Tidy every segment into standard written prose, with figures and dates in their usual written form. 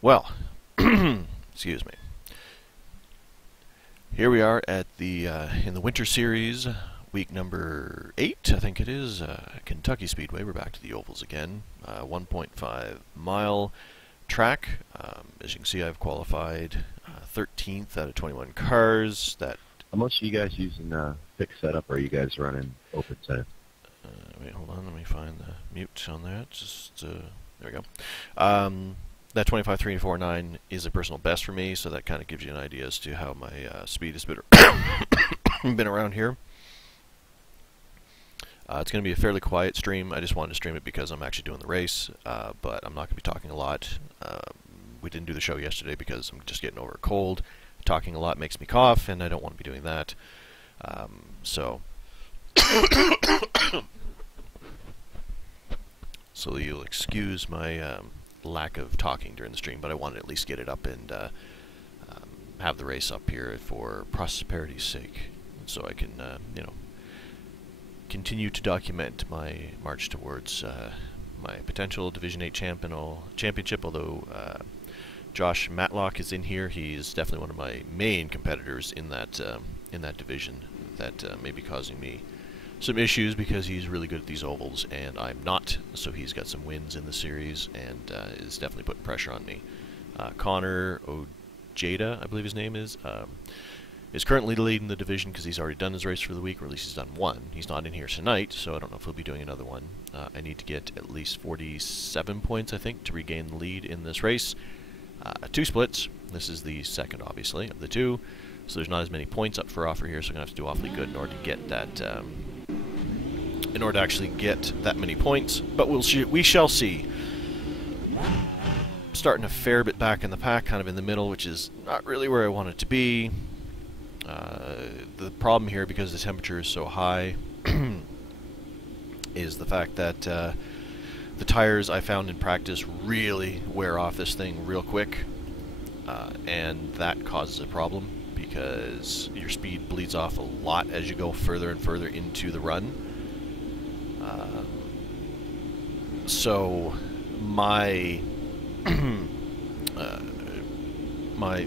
Well, excuse me. Here we are at the in the Winter Series, week number 8, I think it is, Kentucky Speedway. We're back to the ovals again. 1.5 mile track. As you can see, I've qualified 13th out of 21 cars. That. Are most of you guys using fixed setup, or are you guys running open setup? Wait, hold on. Let me find the mute on that. Just there we go. That 25.349 is a personal best for me, so that kind of gives you an idea as to how my speed has been around here. It's going to be a fairly quiet stream. I just wanted to stream it because I'm actually doing the race, but I'm not going to be talking a lot. We didn't do the show yesterday because I'm just getting over a cold. Talking a lot makes me cough, and I don't want to be doing that. So you'll excuse my lack of talking during the stream, but I wanted to at least get it up and have the race up here for prosperity's sake, so I can, continue to document my march towards my potential Division 8 championship. Although Josh Matlock is in here, he's definitely one of my main competitors in that division. That may be causing me some issues because he's really good at these ovals and I'm not, so he's got some wins in the series and is definitely putting pressure on me. Connor Ojeda, I believe his name is currently leading the division because he's already done his race for the week, or at least he's done one. He's not in here tonight, so I don't know if he'll be doing another one. I need to get at least 47 points, I think, to regain the lead in this race. 2 splits. This is the second, obviously, of the 2. So there's not as many points up for offer here, so I'm going to have to do awfully good in order to get that, in order to actually get that many points. But we shall see. Starting a fair bit back in the pack, kind of in the middle, which is not really where I want it to be. The problem here, because the temperature is so high, is the fact that the tires I found in practice really wear off this thing real quick, and that causes a problem because your speed bleeds off a lot as you go further and further into the run. So my my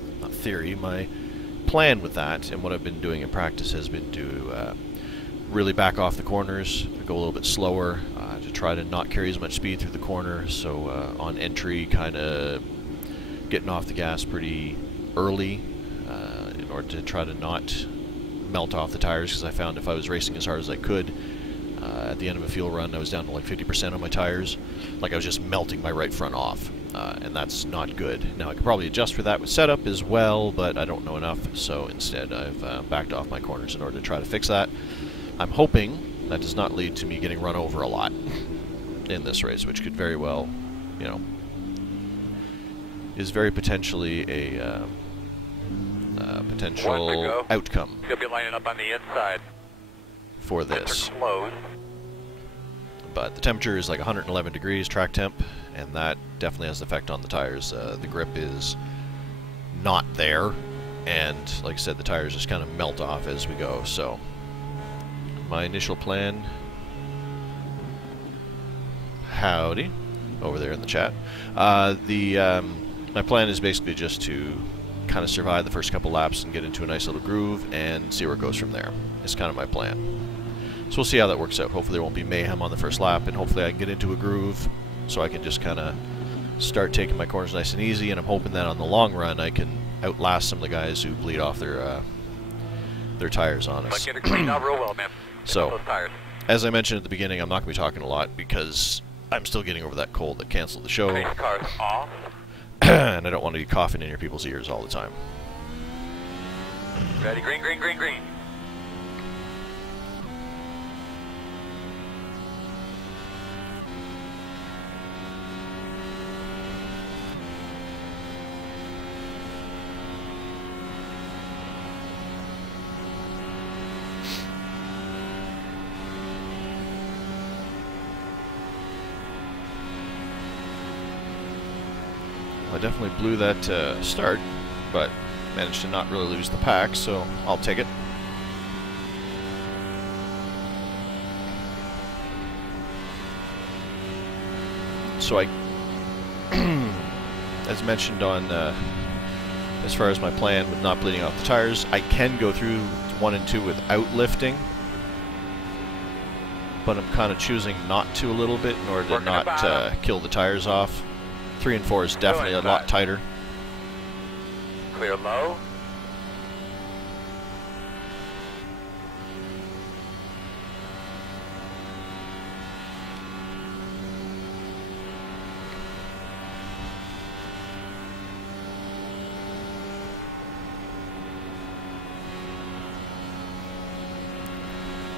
plan with that, and what I've been doing in practice, has been to really back off the corners, go a little bit slower, to try to not carry as much speed through the corner. So on entry, kind of getting off the gas pretty early in order to try to not melt off the tires, because I found if I was racing as hard as I could, at the end of a fuel run I was down to like 50% on my tires, like I was just melting my right front off. And that's not good. Now I could probably adjust for that with setup as well, but I don't know enough, so instead I've backed off my corners in order to try to fix that. I'm hoping that does not lead to me getting run over a lot in this race, which could very well, is very potentially a potential outcome You'll be lining up on the inside for this. Close. But the temperature is like 111 degrees track temp, and that definitely has an effect on the tires. The grip is not there, and like I said, the tires just kind of melt off as we go. So my initial plan, howdy, over there in the chat, my plan is basically just to kind of survive the first couple laps and get into a nice little groove and see where it goes from there. It's kind of my plan. So we'll see how that works out. Hopefully there won't be mayhem on the first lap, and hopefully I can get into a groove so I can just kind of start taking my corners nice and easy, and I'm hoping that on the long run I can outlast some of the guys who bleed off their tires on us. Get it cleaned out real well, man. So, as I mentioned at the beginning, I'm not going to be talking a lot because I'm still getting over that cold that canceled the show. Pace cars off. And I don't want to be coughing in your people's ears all the time. Ready, green, green, green, green. I definitely blew that start, but managed to not really lose the pack, so I'll take it. So as mentioned on as far as my plan with not bleeding off the tires, I can go through 1 and 2 without lifting, but I'm kind of choosing not to a little bit in order to not kill the tires off. 3 and 4 is definitely a lot tighter. Clear low.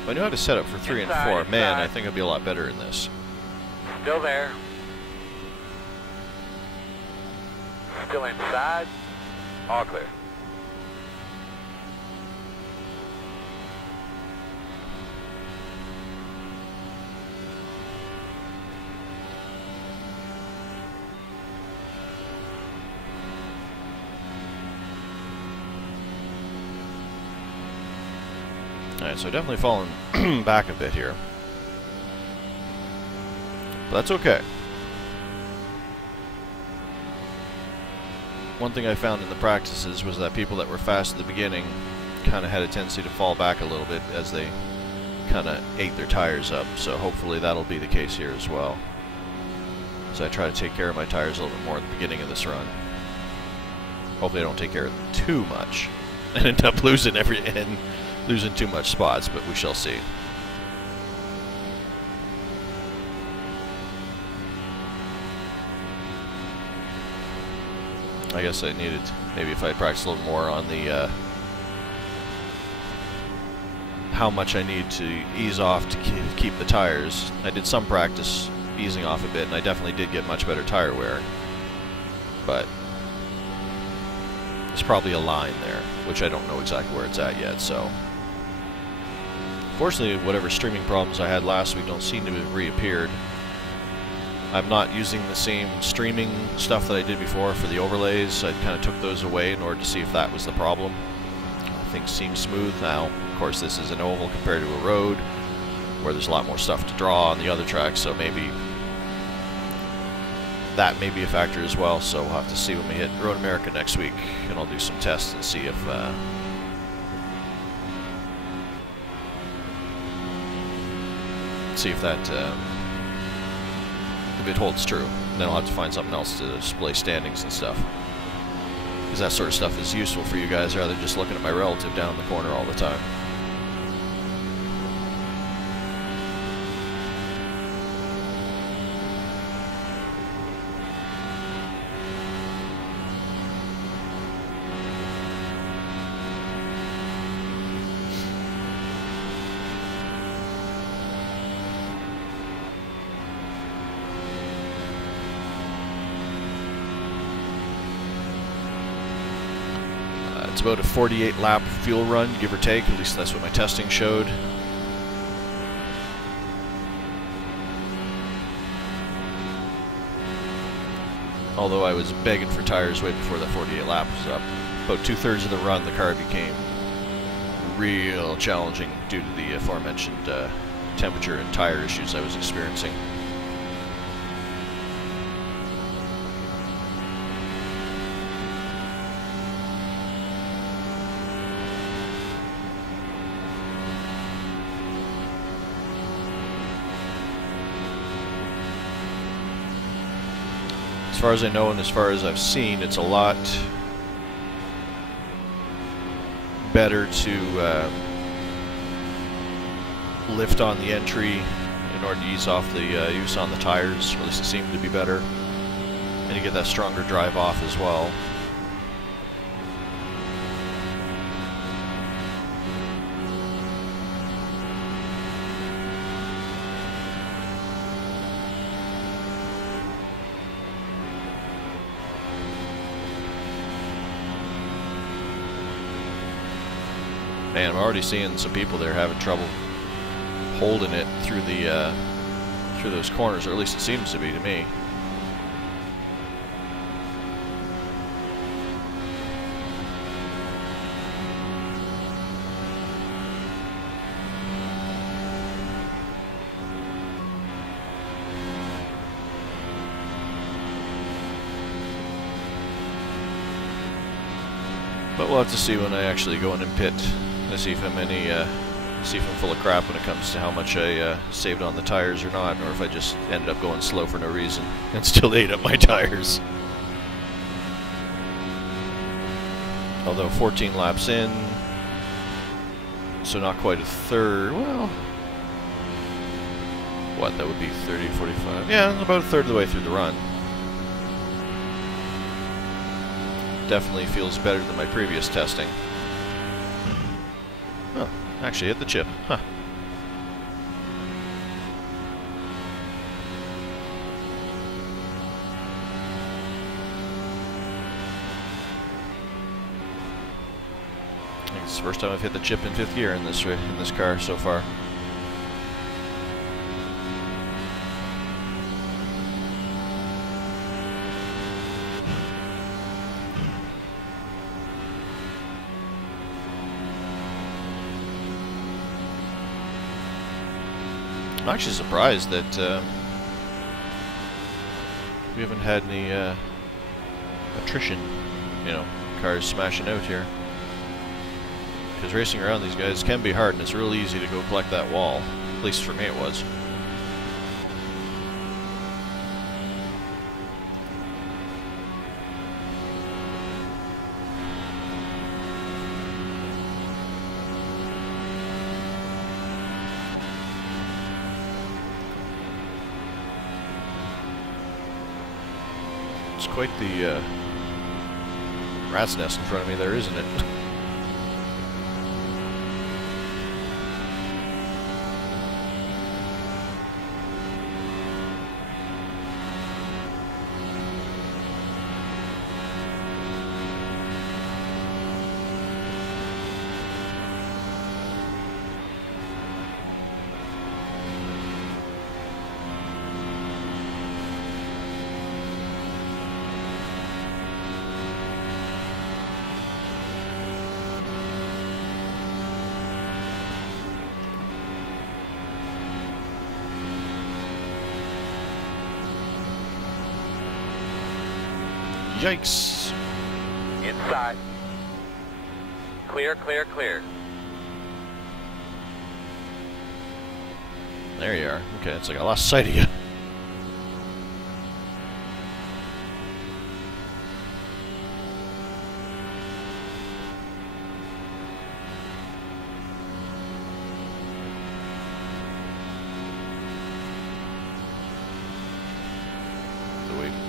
If I knew how to set up for 3 and 4, man, I think I'd be a lot better in this. Still there. Still inside. All clear. Alright, so definitely falling back a bit here. But that's okay. One thing I found in the practices was that people that were fast at the beginning kind of had a tendency to fall back a little bit as they kind of ate their tires up. So hopefully that'll be the case here as well. So I try to take care of my tires a little bit more at the beginning of this run. Hopefully I don't take care of them too much and end up losing losing too much spots, but we shall see. I guess I needed, maybe if I practice a little more on the how much I need to ease off to keep the tires. I did some practice easing off a bit, and I definitely did get much better tire wear. But there's probably a line there, which I don't know exactly where it's at yet, so. Fortunately, whatever streaming problems I had last week don't seem to have reappeared. I'm not using the same streaming stuff that I did before for the overlays. I kind of took those away in order to see if that was the problem. Things seem smooth now. Of course, this is an oval compared to a road, where there's a lot more stuff to draw on the other tracks, so maybe that may be a factor as well. So we'll have to see when we hit Road America next week, and I'll do some tests and see if that if it holds true. And then I'll have to find something else to display standings and stuff, because that sort of stuff is useful for you guys rather than just looking at my relative down the corner all the time. It's about a 48 lap fuel run, give or take. At least that's what my testing showed. Although I was begging for tires way before that 48 lap was up. About 2/3 of the run, the car became real challenging due to the aforementioned temperature and tire issues I was experiencing. As far as I know and as far as I've seen, it's a lot better to lift on the entry in order to ease off the use on the tires. At least it seemed to be better. And you get that stronger drive off as well. Man, I'm already seeing some people there having trouble holding it through the through those corners, or at least it seems to be to me. But we'll have to see when I actually go in and pit to see if I'm see if I'm full of crap when it comes to how much I saved on the tires or not, or if I just ended up going slow for no reason and still ate up my tires. Although 14 laps in, so not quite a third. Well, what, that would be 30, 45? Yeah, about a third of the way through the run. Definitely feels better than my previous testing. Oh, actually hit the chip. Huh. I think it's the first time I've hit the chip in 5th gear in this car so far. I'm actually surprised that we haven't had any attrition, you know, cars smashing out here. Because racing around these guys can be hard, and it's real easy to go collect that wall. At least for me it was. It's quite the rat's nest in front of me there, isn't it? Yikes. Inside. Clear, clear, clear. There you are. Okay, it's like I lost sight of you.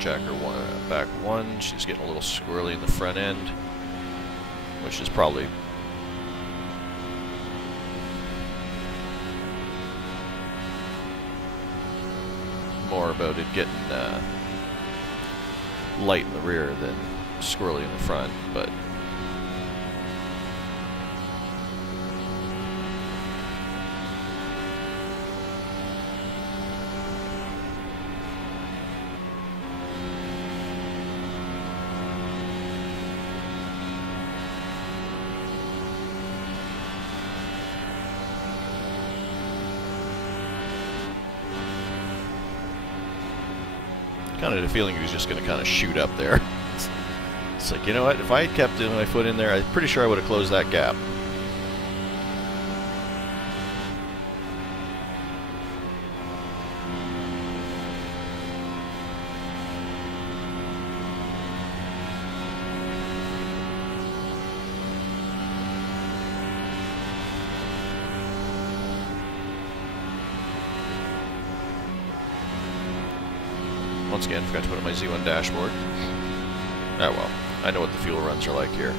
Jacker back one. She's getting a little squirrely in the front end, which is probably more about it getting light in the rear than squirrely in the front, but kind of the feeling he was just going to kind of shoot up there. It's like, you know what, if I had kept my foot in there, I'm pretty sure I would have closed that gap. Once again, forgot to put on my Z1 dashboard. Ah well, I know what the fuel runs are like here.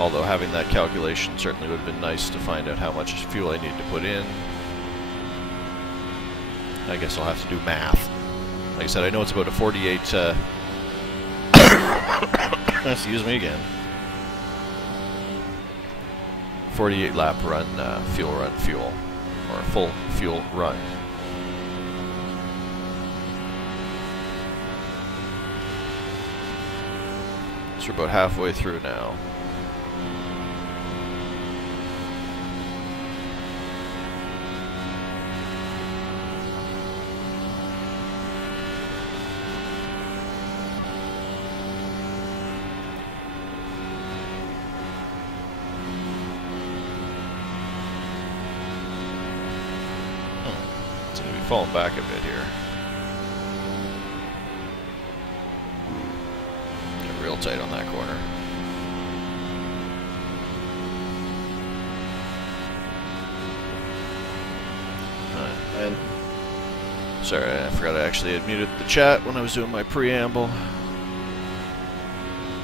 Although having that calculation certainly would have been nice to find out how much fuel I need to put in. I guess I'll have to do math. Like I said, I know it's about a 48... excuse me again. 48 lap run, fuel, or full fuel run. So we're about halfway through now. falling back a bit here. Get real tight on that corner. And Sorry, I forgot I actually had muted the chat when I was doing my preamble.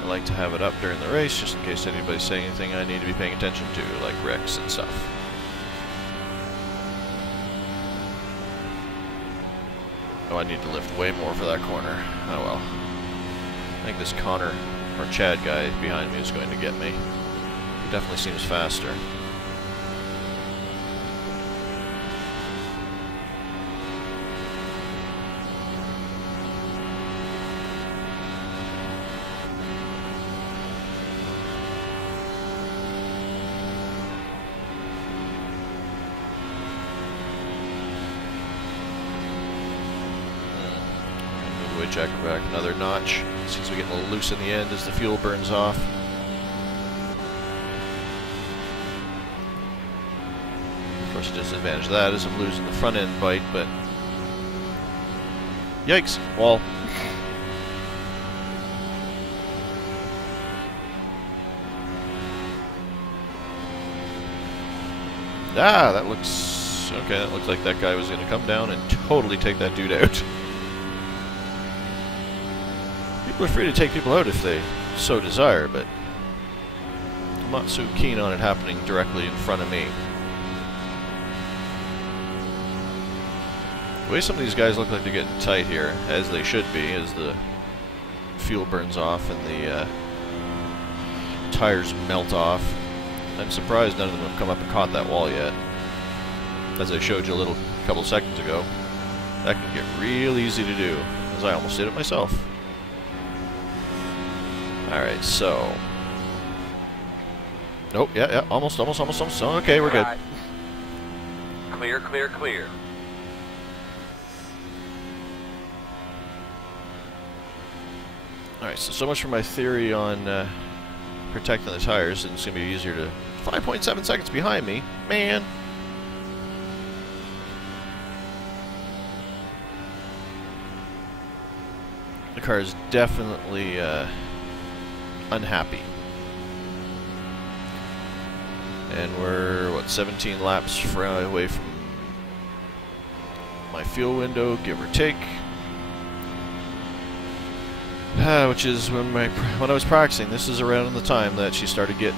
I like to have it up during the race, just in case anybody's saying anything I need to be paying attention to, like wrecks and stuff. Oh, I need to lift way more for that corner. Oh well. I think this Connor, or Chad guy behind me is going to get me. He definitely seems faster. Jacker back another notch. Seems to be getting a little loose in the end as the fuel burns off. Of course, the disadvantage of that is I'm losing the front end bite, but yikes, wall. Ah, that looks okay. That looks like that guy was going to come down and totally take that dude out. People are free to take people out if they so desire, but I'm not so keen on it happening directly in front of me. The way some of these guys look like they're getting tight here, as they should be, as the fuel burns off and the tires melt off. I'm surprised none of them have come up and caught that wall yet. As I showed you a couple seconds ago, that can get real easy to do, as I almost did it myself. Alright, so... Oh, yeah, almost. Okay, we're good. Clear, clear, clear. Alright, so much for my theory on protecting the tires. It's going to be easier to... 5.7 seconds behind me. Man! The car is definitely unhappy. And we're, what, 17 laps away from my fuel window, give or take. Which is when I was practicing. This is around the time that she started getting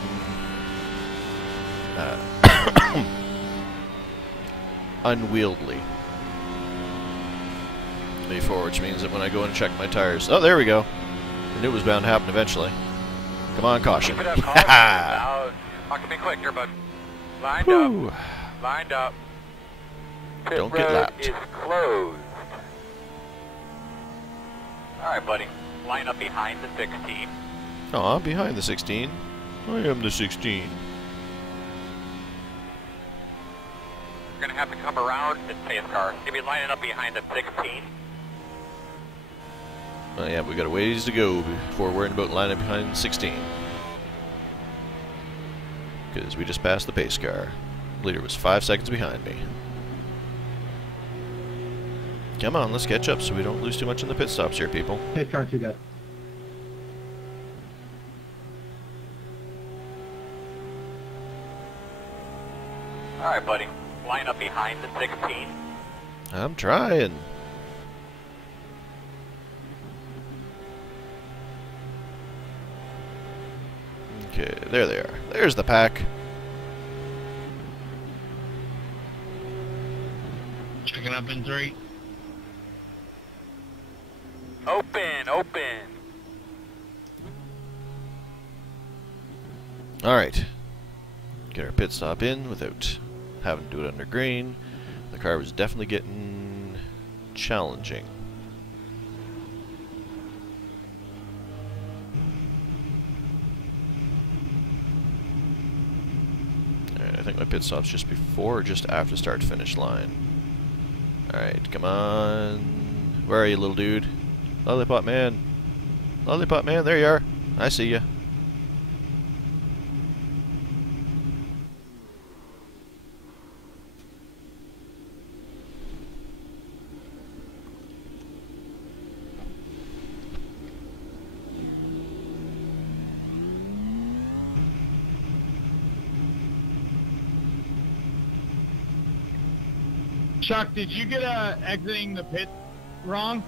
unwieldy. Before, which means that when I go and check my tires, oh, there we go. I knew it was bound to happen eventually. Come on, caution. Keep it up, caution. Now, not gonna be quicker, but lined up. Lined up. Pit Don't get road lapped. is closed. All right, buddy. Line up behind the 16. Aw, behind the 16. I am the 16. You're gonna have to come around the pace car. Maybe lining up behind the 16. Yeah, we got a ways to go before worrying about lining up behind 16. Because we just passed the pace car. Leader was 5 seconds behind me. Come on, let's catch up so we don't lose too much in the pit stops here, people. pace car 2 guys. All right, buddy. Line up behind the 16. I'm trying. Okay, there they are. There's the pack. Checking up in 3. Open, open. Alright. Get our pit stop in without having to do it under green. The car was definitely getting challenging. Alright, I think my pit stop's just before or just after start finish line. Alright, come on. Where are you, little dude? Lollipop man. Lollipop man, there you are. I see ya. Chuck, did you get exiting the pit wrong?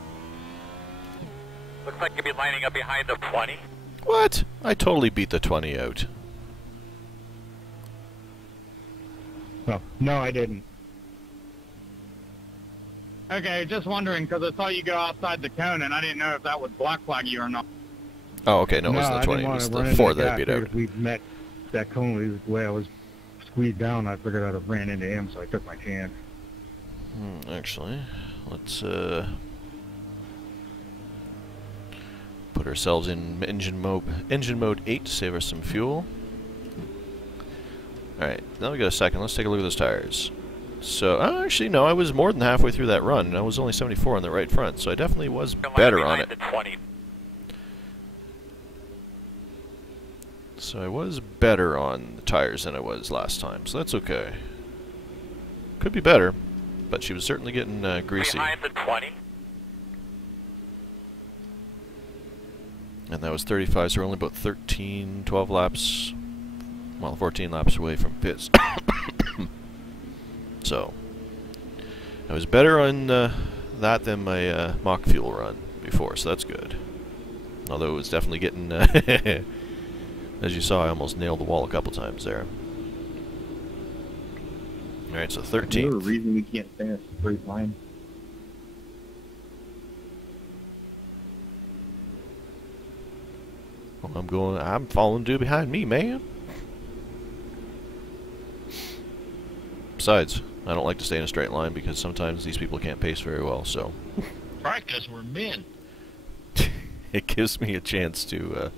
Looks like you'll be lining up behind the 20. What? I totally beat the 20 out. Oh, no, I didn't. Okay, just wondering, because I saw you go outside the cone, and I didn't know if that would black flag you or not. Oh, okay, no, it wasn't the 20, it was the 4 that I beat out. If we met that cone, the way I was squeezed down, I figured I'd have ran into him, so I took my chance. Actually, let's put ourselves in engine mode 8 to save us some fuel. Alright, now we got a second. Let's take a look at those tires. So, actually, no, I was more than halfway through that run, and I was only 74 on the right front, so I definitely was better on it. The 20. So I was better on the tires than I was last time, so that's okay. Could be better, but she was certainly getting greasy. Behind the 20. And that was 35, so we're only about 12 laps, well, 14 laps away from pits. So, I was better on that than my mock fuel run before, so that's good. Although it was definitely getting, as you saw, I almost nailed the wall a couple times there. Alright, so 13th. Is there a reason we can't stay in a straight line? Well, I'm following due behind me, man. Besides, I don't like to stay in a straight line because sometimes these people can't pace very well, so. Right, because we're men. It gives me a chance to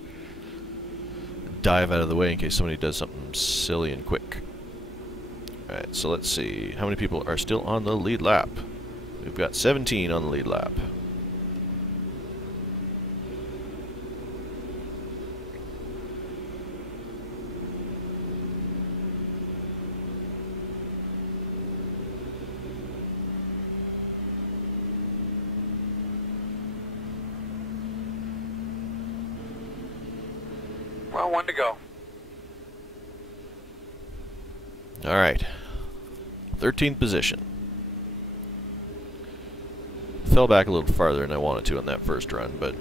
dive out of the way in case somebody does something silly and quick. Alright, so let's see. How many people are still on the lead lap? We've got 17 on the lead lap. Well, 1 to go. Alright. 13th position. Fell back a little farther than I wanted to on that first run, but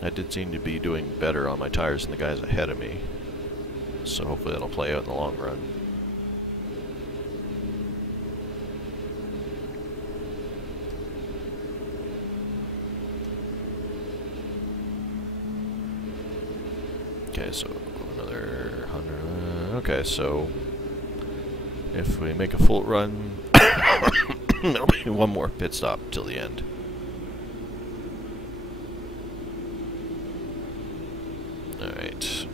I did seem to be doing better on my tires than the guys ahead of me. So hopefully that'll play out in the long run. Okay, so another 100. Okay, so if we make a full run, there'll be one more pit stop till the end. Alright.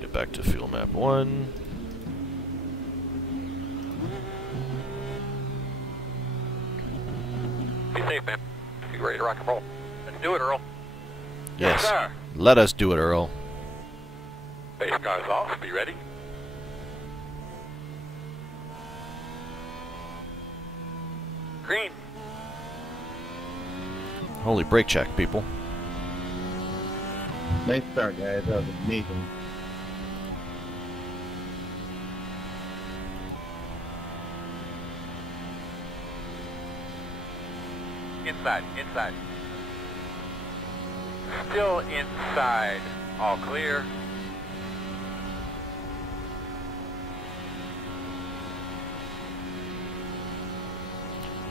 Get back to fuel map 1. Be safe, man. Be ready to rock and roll. Let's do it, Earl. Yes. Sir. Let us do it, Earl. Base car's off. Be ready. Green. Holy brake check, people. Nice start, guys. That was amazing. Inside, inside. Still inside. All clear.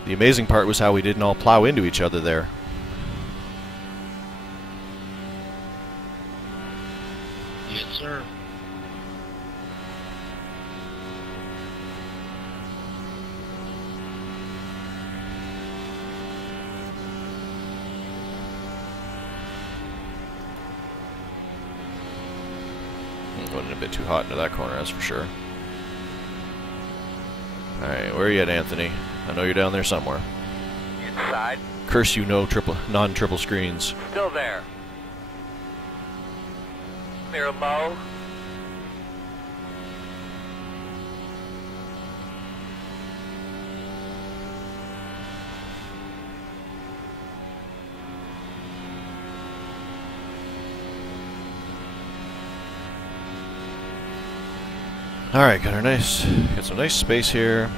The amazing part was how we didn't all plow into each other there. Yes, sir. Went a bit too hot into that corner, that's for sure. Alright, where are you at, Anthony? I know you're down there somewhere. Inside. Curse you, no non-triple screens. Still there. Clear low. Alright, got some nice space here.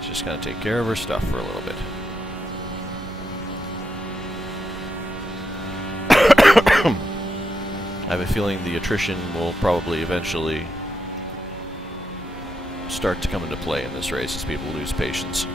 Just gotta take care of her stuff for a little bit. I have a feeling the attrition will probably eventually start to come into play in this race as people lose patience.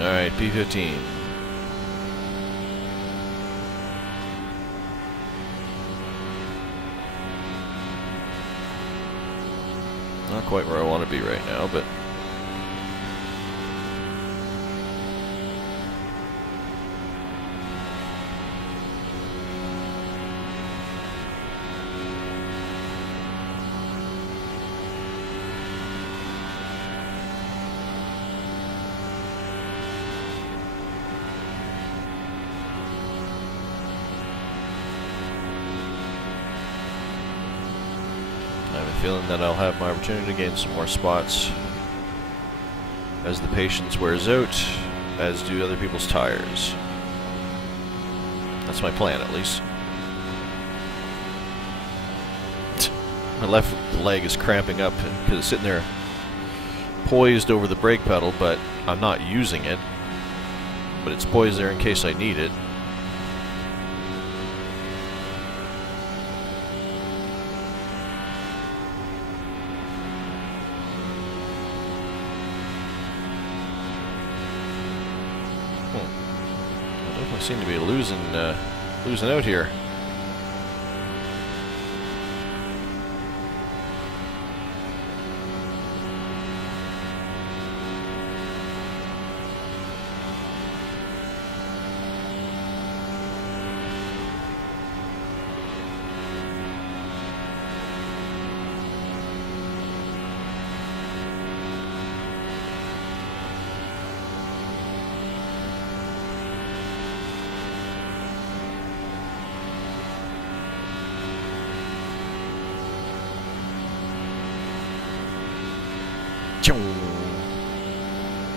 Alright, P15. Not quite where I want to be right now, but I have a feeling that I'll have my opportunity to gain some more spots as the patience wears out, as do other people's tires. That's my plan, at least. My left leg is cramping up because it's sitting there poised over the brake pedal, but I'm not using it. But it's poised there in case I need it. I seem to be losing out here.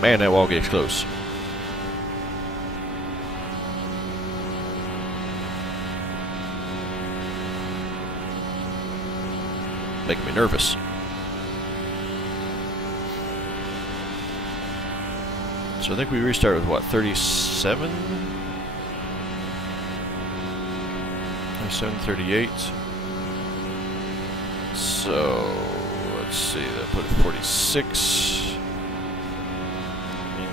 Man, that wall gets close. Making me nervous. So I think we restart with what, 37? 37, 38. So let's see, that put it 46.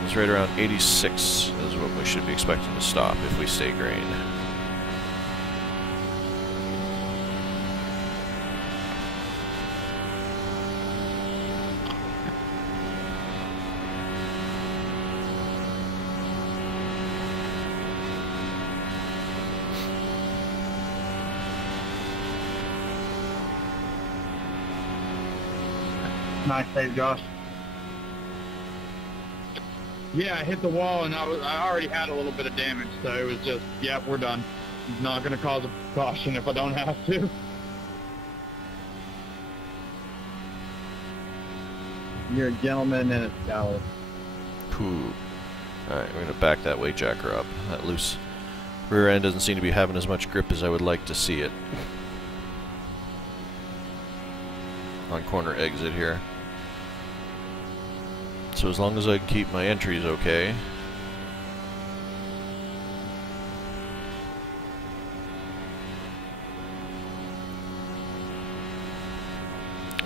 It's right around 86 is what we should be expecting to stop if we stay green. Nice save, Josh. Yeah, I hit the wall, and I already had a little bit of damage, so it was just, yep, we're done. Not going to cause a caution if I don't have to. You're a gentleman and a scholar. Cool. Alright, we're going to back that weight jacker up. That loose rear end doesn't seem to be having as much grip as I would like to see it. On corner exit here. So as long as I can keep my entries okay.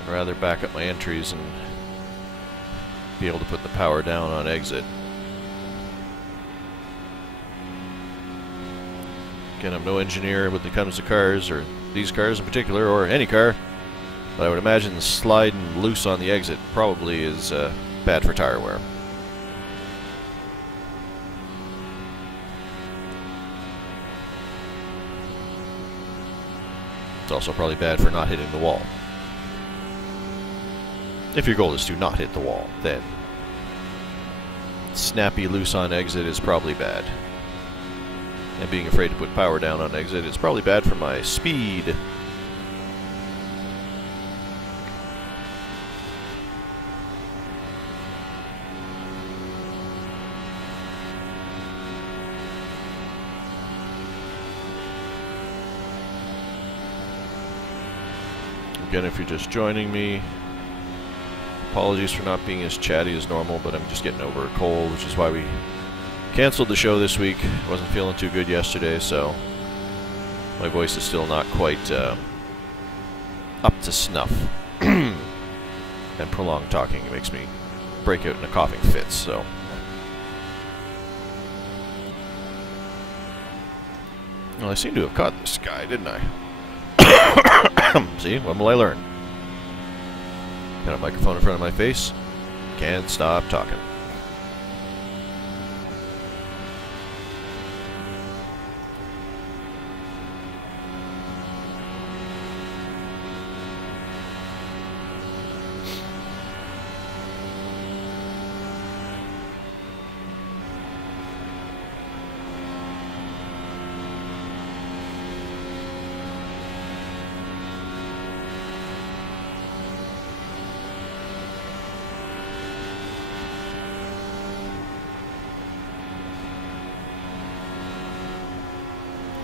rather back up my entries and be able to put the power down on exit. Again, I'm no engineer when it comes to cars, or these cars in particular, or any car, but I would imagine sliding loose on the exit probably is bad for tire wear. It's also probably bad for not hitting the wall. If your goal is to not hit the wall, then snappy loose on exit is probably bad. And being afraid to put power down on exit is probably bad for my speed. Again, if you're just joining me, apologies for not being as chatty as normal, but I'm just getting over a cold, which is why we canceled the show this week. Wasn't feeling too good yesterday, so my voice is still not quite up to snuff. And prolonged talking makes me break out into coughing fits, so. Well, I seem to have caught this guy, didn't I? See, what will I learn? Got a microphone in front of my face. Can't stop talking.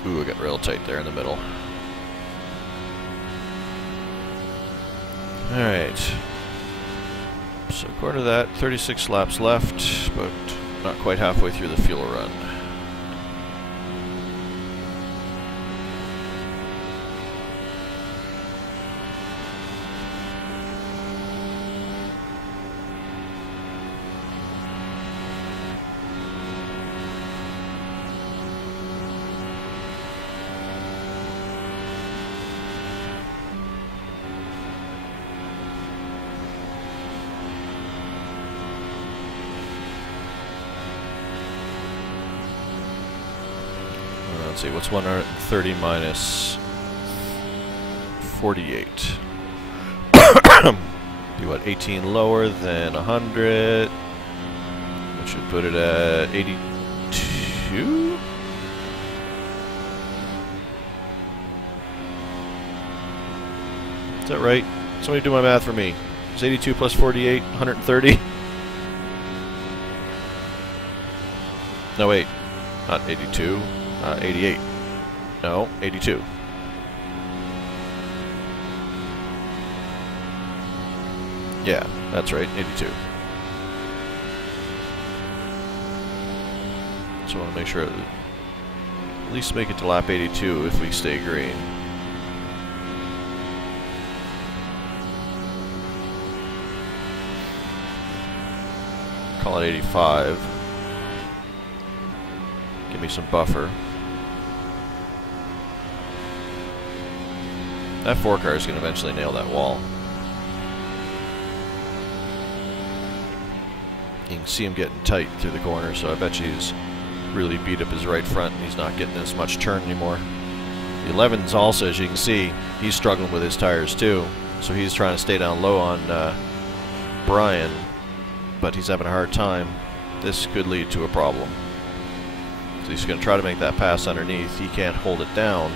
Ooh, I got real tight there in the middle. Alright. So according to that, 36 laps left, but not quite halfway through the fuel run. Let's see, what's 130 minus 48? Be what, 18 lower than 100, which should put it at 82? Is that right? Somebody do my math for me. Is 82 plus 48 130? No, wait, not 82. 88. No, 82. Yeah, that's right, 82. So I want to make sure that at least make it to lap 82 if we stay green. Call it 85. Give me some buffer. That 4 car is going to eventually nail that wall. You can see him getting tight through the corner, so I bet you he's really beat up his right front and he's not getting as much turn anymore. The 11's also, as you can see, he's struggling with his tires too, so he's trying to stay down low on Brian, but he's having a hard time. This could lead to a problem. So he's going to try to make that pass underneath. He can't hold it down.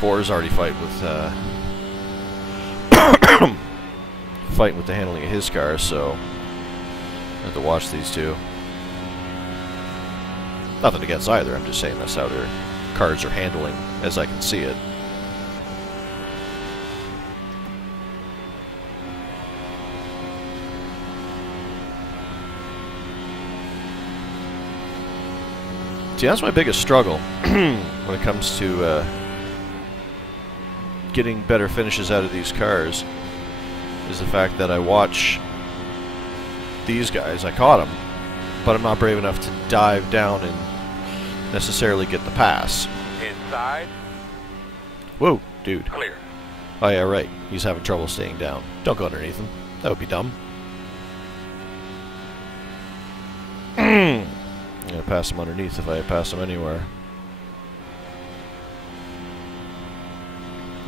4 is already fighting with fighting with the handling of his car, so I have to watch these two. Nothing against either, I'm just saying that's how their cars are handling as I can see it. See, that's my biggest struggle when it comes to getting better finishes out of these cars. is the fact that I watch these guys. I caught them, but I'm not brave enough to dive down and necessarily get the pass. Inside. Whoa, dude. Clear. Oh yeah, right. He's having trouble staying down. Don't go underneath him. That would be dumb. I'm gonna pass him underneath if I pass him anywhere.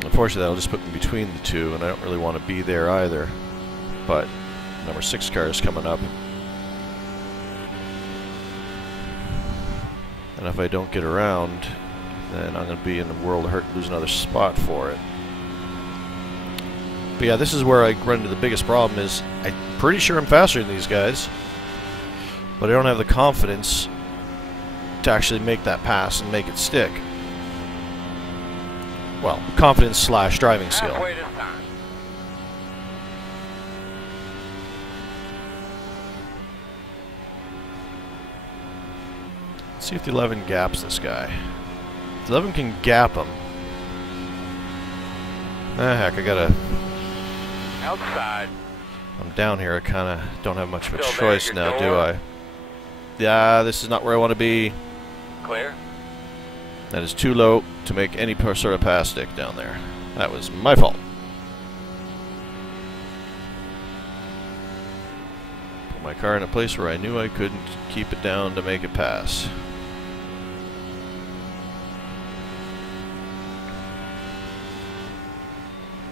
Unfortunately, that'll just put me between the two, and I don't really want to be there either. But number 6 car is coming up. And if I don't get around, then I'm going to be in a world of hurt and lose another spot for it. But yeah, this is where I run into the biggest problem is I'm pretty sure I'm faster than these guys, but I don't have the confidence to actually make that pass and make it stick. Well, confidence slash driving skill. Halfway this time. Let's see if the 11 gaps this guy. If the 11 can gap him. Ah, heck, I gotta... Outside. I'm down here. I kind of don't have much of a Still choice there, now, your do door. I? Yeah, this is not where I want to be. Clear. That is too low to make any sort of pass stick down there. That was my fault. Put my car in a place where I knew I couldn't keep it down to make it pass.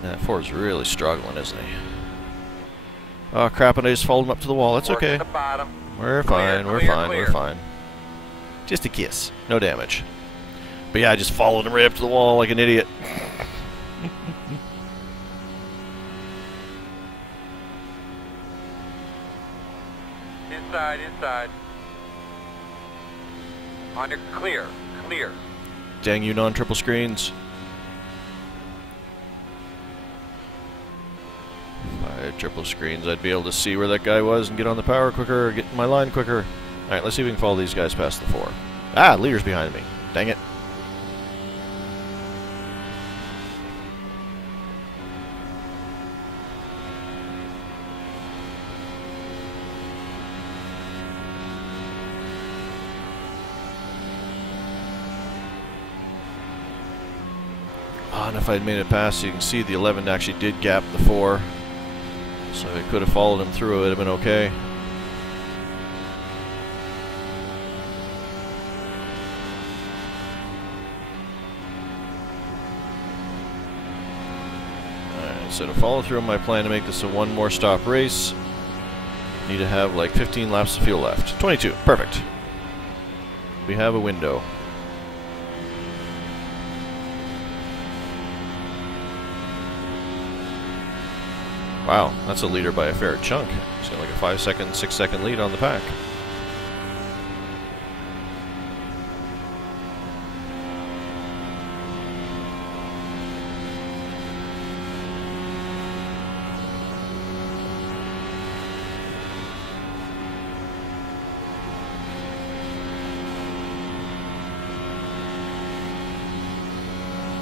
That Ford's really struggling, isn't he? Oh crap, and I just followed him up to the wall. That's Working okay. the bottom. We're Clear, fine, we're clear, fine, clear. we're fine. Just a kiss. No damage. But yeah, I just followed him right up to the wall like an idiot. Inside, inside. On your clear, clear. Dang you non-triple screens. 5 triple screens. I'd be able to see where that guy was and get on the power quicker, or get in my line quicker. Alright, let's see if we can follow these guys past the 4. Ah, leader's behind me. Dang it. Oh, and if I'd made it past, you can see the 11 actually did gap the 4. So I could have followed him through, it would have been okay. Alright, so to follow through on my plan to make this a 1 more stop race, need to have like 15 laps of fuel left. 22, perfect. We have a window. Wow, that's a leader by a fair chunk. He's got like a 5-second, 6-second lead on the pack.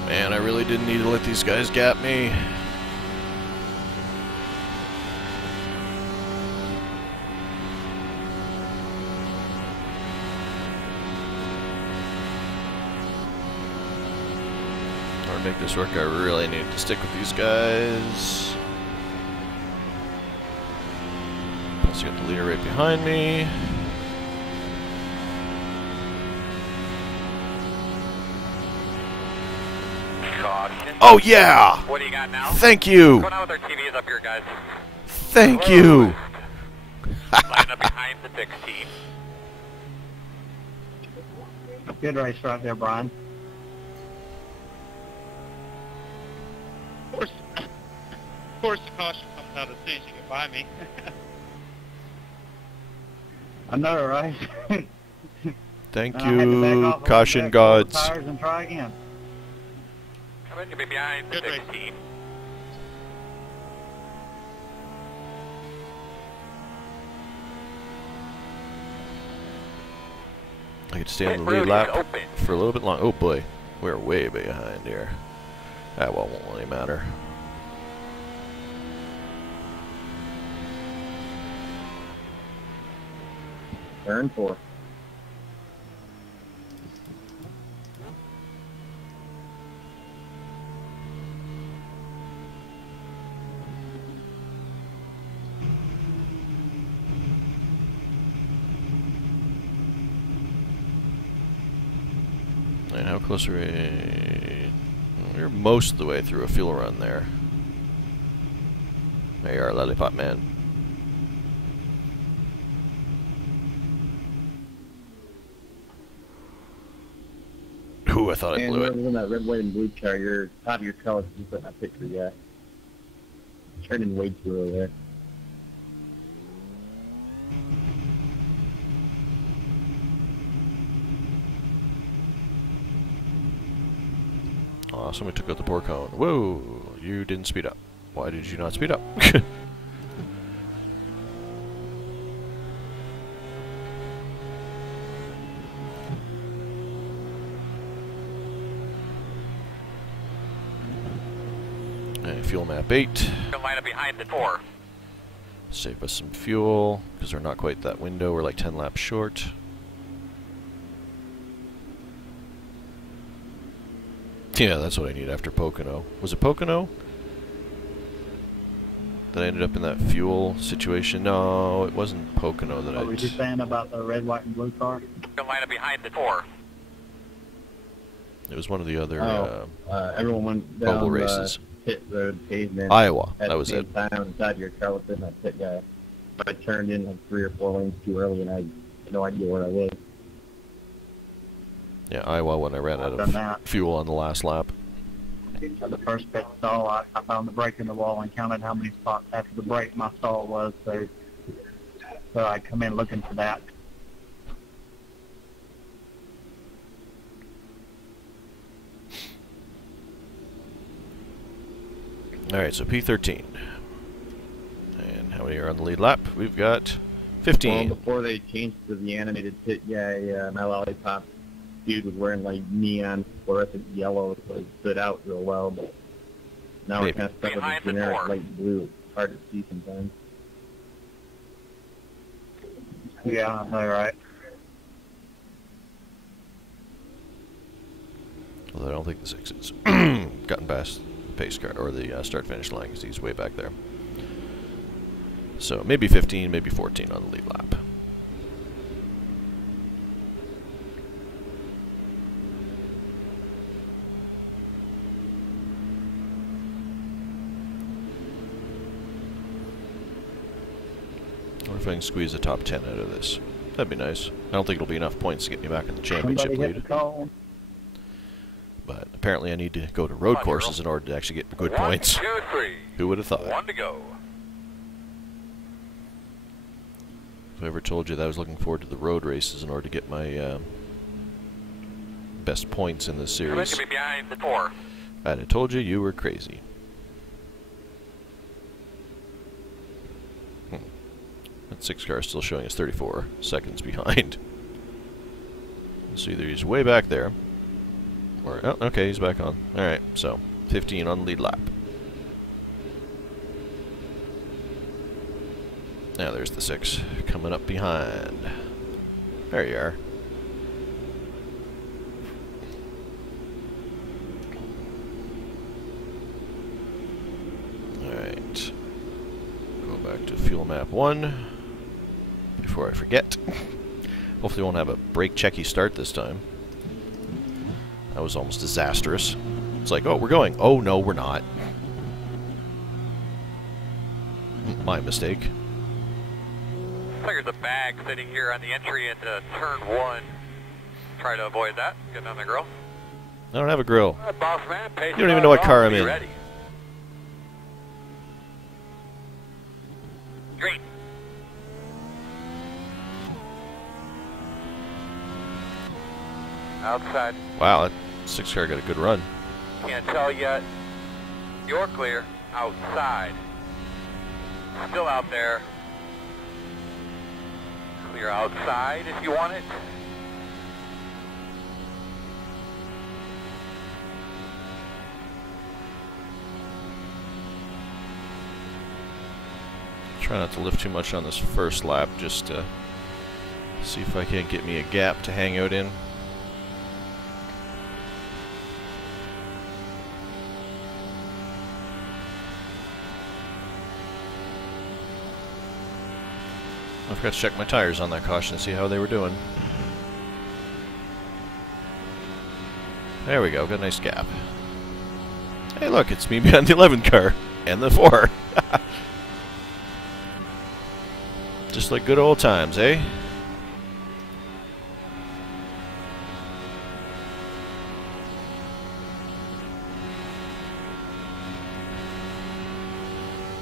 Man, I really didn't need to let these guys gap me. To make this work, I really need to stick with these guys. Plus, got the leader right behind me. Caution. Oh yeah! What do you got now? Thank you! Going on with our TVs up here, guys. Thank you! Line up behind the 16. Good race right there, Brian. Of course the caution comes out as soon as you get by me. I know, right? Thank I had to back you, off a caution little bit, pull the gods. tires and try again. I'm going to be behind the Good race. 16. I could stay on the Pit lead road lap is open. for a little bit long. Oh boy, we're way behind here. That won't really matter. Turn 4. And how close are we? We're most of the way through a fuel run there. There you are, Lollipop Man. Ooh, I thought I blew it. In that red, white, and blue car, your top of your colors you put in that picture yet. Turning way too early there. Aw, somebody took out the port cone. Whoa, you didn't speed up. Why did you not speed up? Hey, fuel map 8. Line up behind the 4. Save us some fuel, because we're not quite that window. We're like 10 laps short. Yeah, that's what I need after Pocono. Was it Pocono that I ended up in that fuel situation? No, it wasn't Pocono that What were you saying about the red, white, and blue car? Line up behind the 4. It was one of the other Everyone went down oval races. Pit road pavement. Iowa, at that was the it. same time inside your car within that pit guy. I turned in like 3 or 4 lanes too early, and I had no idea where I was. Yeah, Iowa when I ran out of fuel on the last lap. The first pit stall, I found the break in the wall and counted how many spots after the break my stall was, so I come in looking for that. Alright, so P13. And how many are on the lead lap? We've got 15. Well, before they changed to the animated pit guy, my lollipop dude was wearing like neon fluorescent yellow, so it stood out real well, but now we're kind of stuck with Behind this the generic door. light blue. It's hard to see sometimes. Yeah, all right. Although I don't think the 6 has gotten past the pace car, or the start-finish line, because he's way back there. So maybe 15, maybe 14 on the lead lap. Or if I can squeeze the top 10 out of this. That'd be nice. I don't think it'll be enough points to get me back in the championship Somebody hit lead. the call. But apparently I need to go to road courses in order to actually get good 1, points. 2, 3. Who would have thought? 1 to go. If I ever told you that I was looking forward to the road races in order to get my best points in this You're going series, to be behind the 4. I'd have told you you were crazy. That 6 car is still showing us 34 seconds behind. So either he's way back there, or, oh, okay, he's back on. Alright, so 15 on the lead lap. Now there's the 6 coming up behind. There you are. Alright. Go back to fuel map 1 before I forget. Hopefully we won't have a brake checky start this time. That was almost disastrous. It's like, oh, we're going. Oh, no, we're not. My mistake. Looks like there's a bag sitting here on the entry into turn 1. Try to avoid that. Getting on the grill. I don't have a grill. Boss man, pace You don't even know what car I'm in. Ready. Green. Outside. Wow, that 6 car got a good run. Can't tell yet. You're clear. Outside. Still out there. Clear outside if you want it. Try not to lift too much on this first lap, just to See if I can't get me a gap to hang out in. I forgot to check my tires on that caution to see how they were doing. There we go, got a nice gap. Hey look, it's me behind the 11 car and the 4. Just like good old times, eh?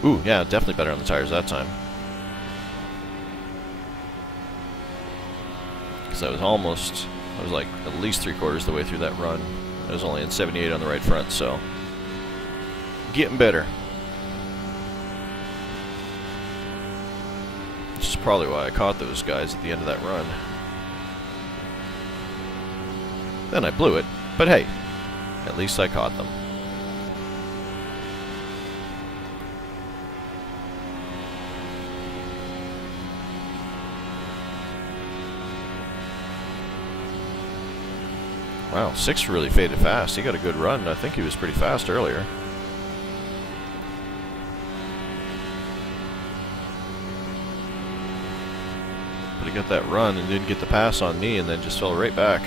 Ooh, yeah, definitely better on the tires that time. Because I was like at least 3/4 of the way through that run. I was only in 78 on the right front, so getting better. Which is probably why I caught those guys at the end of that run. Then I blew it, but hey, at least I caught them. Wow, 6 really faded fast. He got a good run. I think he was pretty fast earlier. But he got that run and didn't get the pass on me and then just fell right back.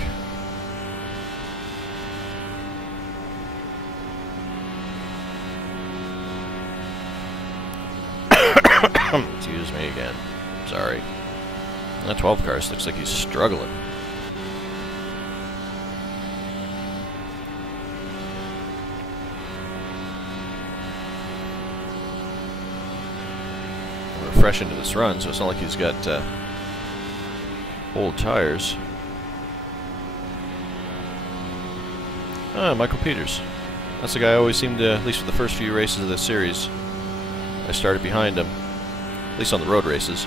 Excuse me again. Sorry. That 12 car looks like he's struggling. Fresh into this run, so it's not like he's got old tires. Ah, Michael Peters. That's the guy I always seemed to, at least for the first few races of this series, I started behind him. At least on the road races.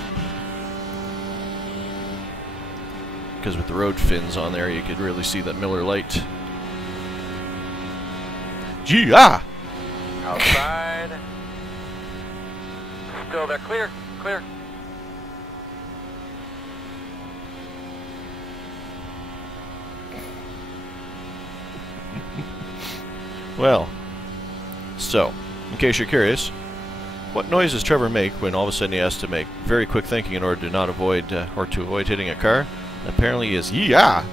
Because with the road fins on there, you could really see that Miller light. Gee, ah! Outside. Still there. Clear. Clear. Well, so, in case you're curious, what noise does Trevor make when all of a sudden he has to make very quick thinking in order to not avoid, or to avoid hitting a car? Apparently is yeah.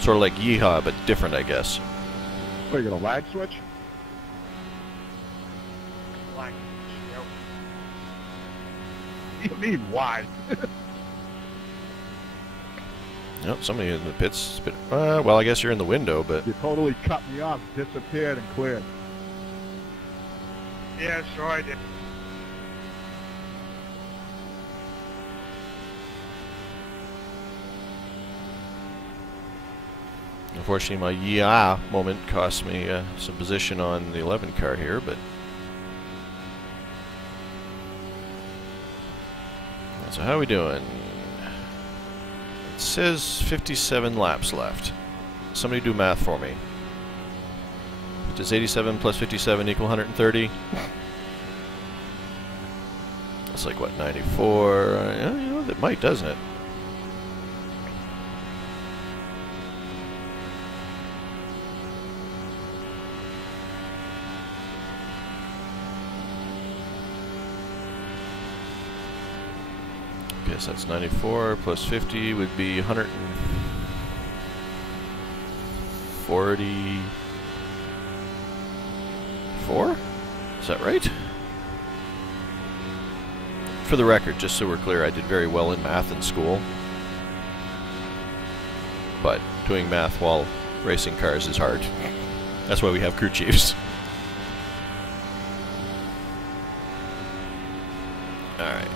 Sort of like yeehaw, but different, I guess. What, you got a lag switch? You mean why? Nope, somebody in the pits. Well, I guess you're in the window, but You totally cut me off, disappeared and cleared. Yeah, sure I did. unfortunately my yeah moment cost me some position on the 11 car here, but so how are we doing? It says 57 laps left. Somebody do math for me. Does 87 plus 57 equal 130? That's like what, 94? Yeah, you know, that might, doesn't it? Guess that's 94 plus 50 would be 144? Is that right? For the record, just so we're clear, I did very well in math in school. But doing math while racing cars is hard. That's why we have crew chiefs. Alright.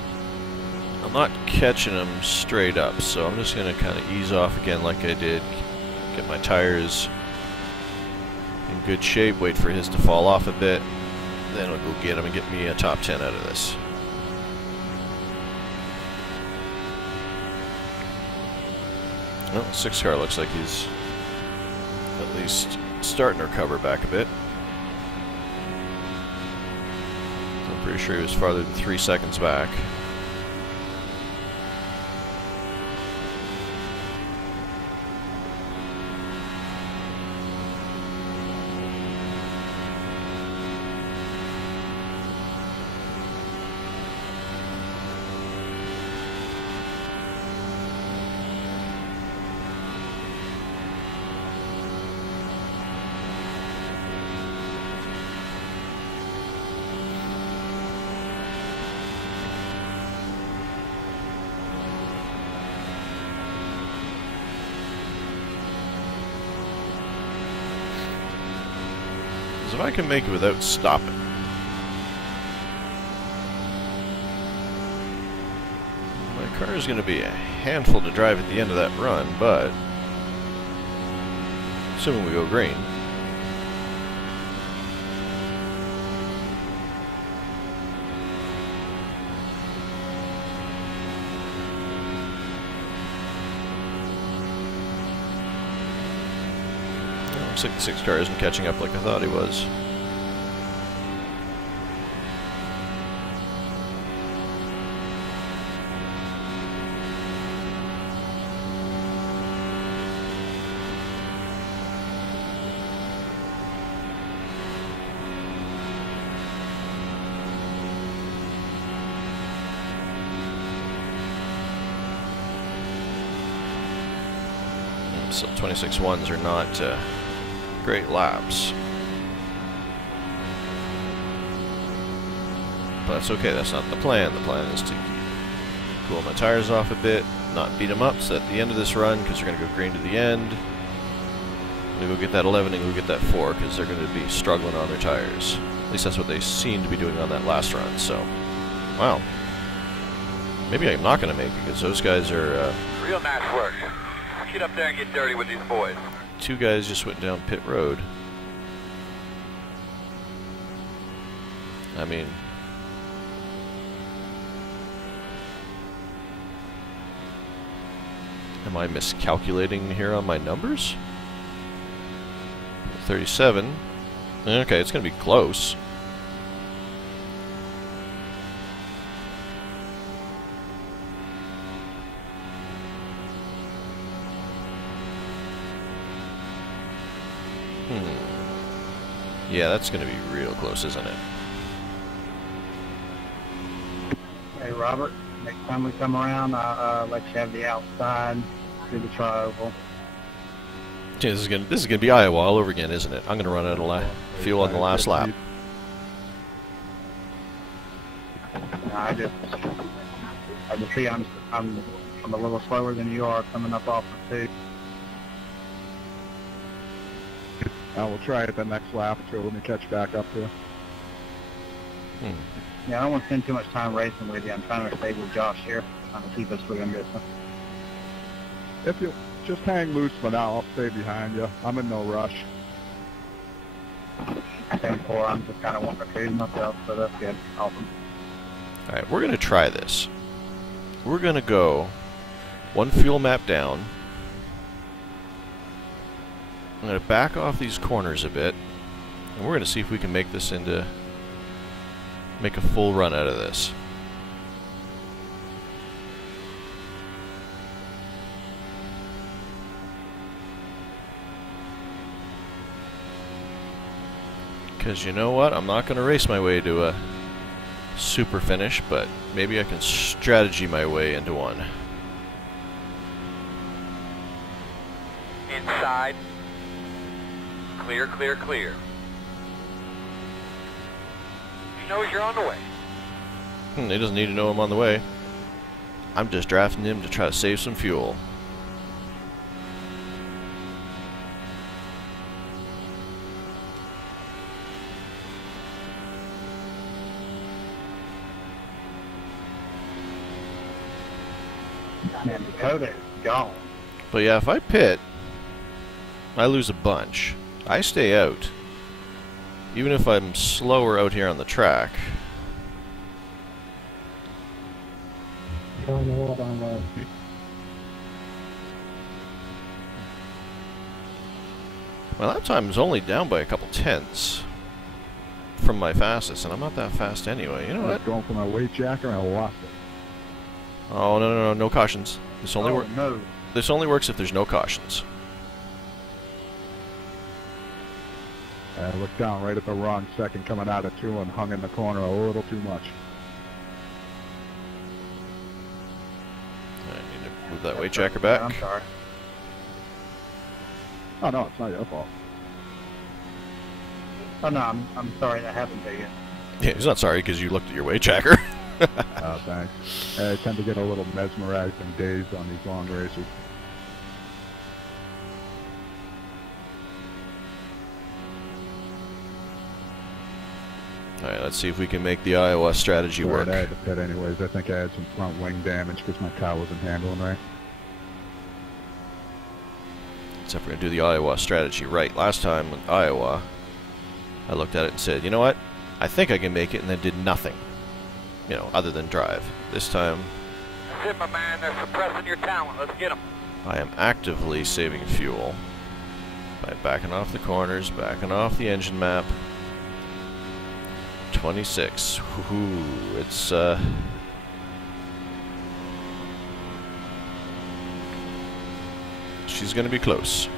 I'm not catching them straight up, so I'm just going to kind of ease off again like I did. Get my tires in good shape, wait for his to fall off a bit. Then I'll go get him and get me a top 10 out of this. Well, 6 car looks like he's at least starting to recover back a bit. I'm pretty sure he was farther than 3 seconds back. if I can make it without stopping. My car is going to be a handful to drive at the end of that run, but assuming we go green. Looks like the 6 car isn't catching up like I thought he was. So 26.1s are not great laps. But that's okay, that's not the plan. The plan is to cool my tires off a bit, not beat them up, so at the end of this run, because they're going to go green to the end, we go get that 11 and we get that 4, because they're going to be struggling on their tires. At least that's what they seem to be doing on that last run, so, wow. Maybe I'm not going to make it, because those guys are... Real nice work. Get up there and get dirty with these boys. 2 guys just went down pit road. I mean... Am I miscalculating here on my numbers? 37. Okay, it's going to be close. Yeah, that's going to be real close, isn't it? Hey, Robert, next time we come around, I'll let you have the outside through the tri-oval. Yeah, this is gonna be Iowa all over again, isn't it? I'm gonna run out of fuel on the last lap. No, I just see I'm a little slower than you are coming up off of 2. I will try it the next lap, so let me catch back up here. Yeah, I don't want to spend too much time racing with you. I'm trying to stay with Josh here, trying to keep us within distance. If you just hang loose for now, I'll stay behind you. I'm in no rush. I think 4, I'm just kind of wanting to cruise myself, so that's good. Awesome. Alright, we're gonna try this. We're gonna go 1 fuel map down. I'm gonna back off these corners a bit, and we're gonna see if we can make this make a full run out of this. Because you know what? I'm not going to race my way to a super finish, but maybe I can strategy my way into one. Inside. Clear, clear, clear. He knows you're on the way. He doesn't need to know I'm on the way. I'm just drafting him to try to save some fuel. Man, Dakota is gone. But yeah, if I pit, I lose a bunch. I stay out. Even if I'm slower out here on the track. My lap time is only down by a couple tenths from my fastest, and I'm not that fast anyway. You know what? Going for my weight jacker, and I lost it. Oh, no cautions. This only no. This only works if there's no cautions. I looked down right at the wrong second coming out of 2 and hung in the corner a little too much. I need to move that weight jacker back. I'm sorry. Oh, no, it's not your fault. Oh, no, I'm sorry that happened to you. Yeah, he's not sorry because you looked at your weight jacker. Oh, thanks. I tend to get a little mesmerized and dazed on these long races. Alright, let's see if we can make the Iowa strategy work. Right, I had to pit anyways. I think I had some front wing damage because my car wasn't handling right. Except we're going to do the Iowa strategy right. Last time with Iowa, I looked at it and said, you know what? I think I can make it, and then did nothing. You know, other than drive. This time, That's it, my man. They're suppressing your talent. Let's get them. I am actively saving fuel by backing off the corners, backing off the engine map. 26. Woohoo. It's, she's going to be close.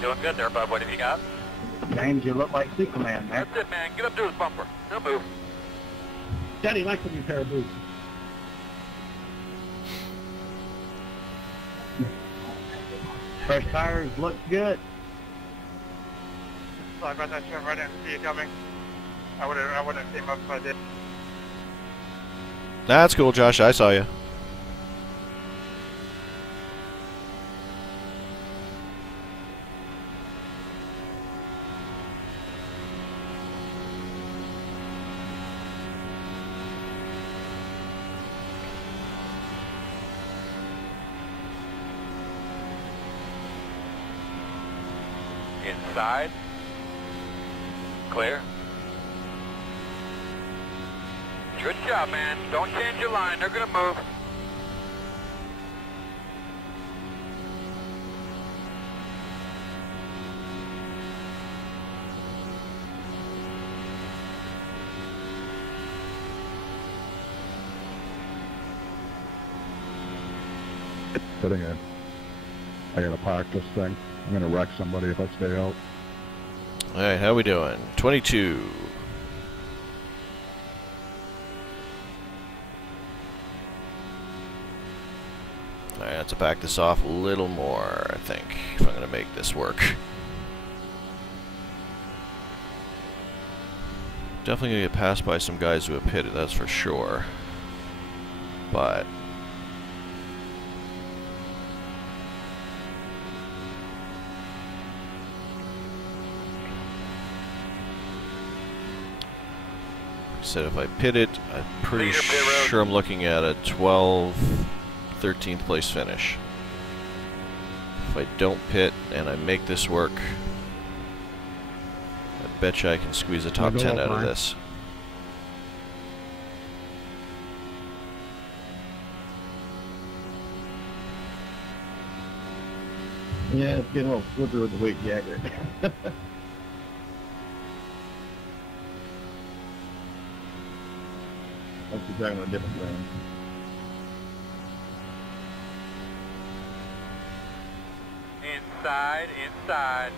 Doing good there, bud. What have you got? James, you look like Superman there. That's it, man. Get up to his bumper. He'll move. Daddy likes a new pair of boots. First tires look good. Sorry about that, Trevor. I didn't see you coming. I wouldn't have came up if I did. That's cool, Josh. I saw you. Inside. Clear. Good job, man. Don't change your line. They're going to move. Sitting in. I gotta park this thing. I'm gonna wreck somebody if I stay out. Alright, how we doing? 22. Alright, I have to back this off a little more, I think, if I'm going to make this work. Definitely going to get passed by some guys who have pitted, that's for sure. But said if I pit it, I'm pretty Leader pit road. sure I'm looking at a 12, 13th place finish. If I don't pit and I make this work, I bet you I can squeeze a top I'll go 10 up out of mine. this. Yeah, it's getting a little slippery with the weight jacket. That's exactly a different brand. Inside, inside.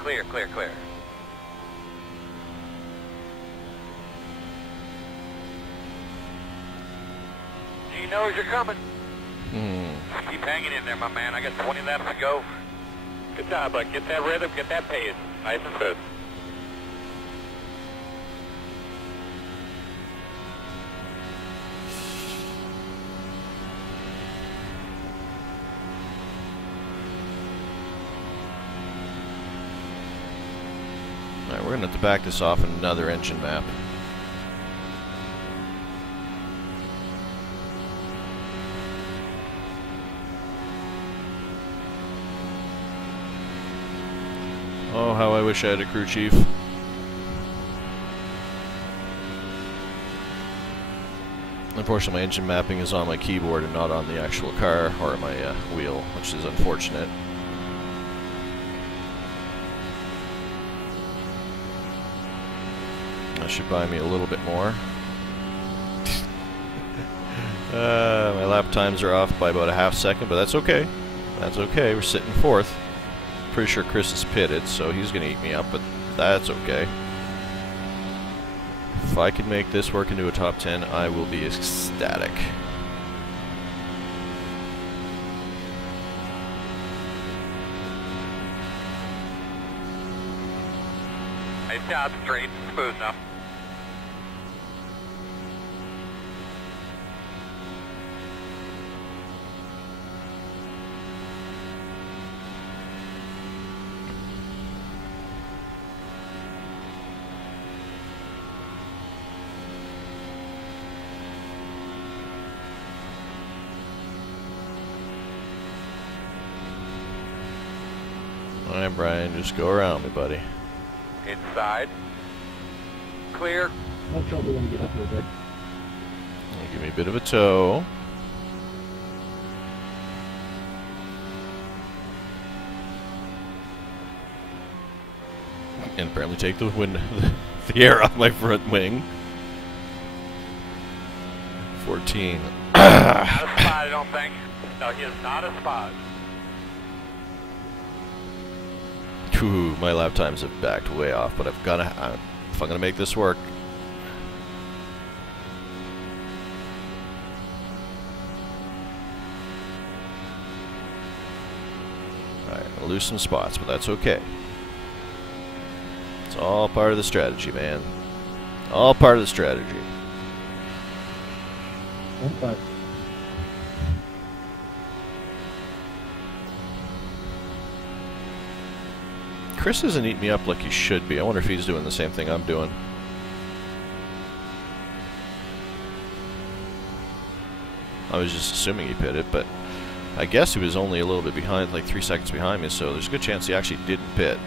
Clear, clear, clear. He knows you're coming. Keep hanging in there, my man. I got 20 laps to go. Good job, bud. Get that rhythm, get that pace. Nice and smooth. Alright, we're going to have to back this off in another engine map. Oh, how I wish I had a crew chief. Unfortunately, my engine mapping is on my keyboard and not on the actual car or my wheel, which is unfortunate. That should buy me a little bit more. My lap times are off by about a half second, but that's okay. That's okay. We're sitting fourth. Pretty sure Chris is pitted, so he's going to eat me up, but that's okay. If I can make this work into a top 10, I will be ecstatic. Nice job, straight, smooth enough. Alright, Brian, just go around me, buddy. Inside. Clear. Give me a bit of a tow. And apparently take the wind, the air off my front wing. 14. Not a spot, I don't think. No, he is not a spot. Ooh, my lap times have backed way off, but I've got to. If I'm gonna make this work. Alright, I'm gonna lose some spots, but that's okay. It's all part of the strategy, man. All part of the strategy. Okay. Chris isn't eating me up like he should be. I wonder if he's doing the same thing I'm doing. I was just assuming he pitted, but I guess he was only a little bit behind, like 3 seconds behind me, so there's a good chance he actually didn't pit.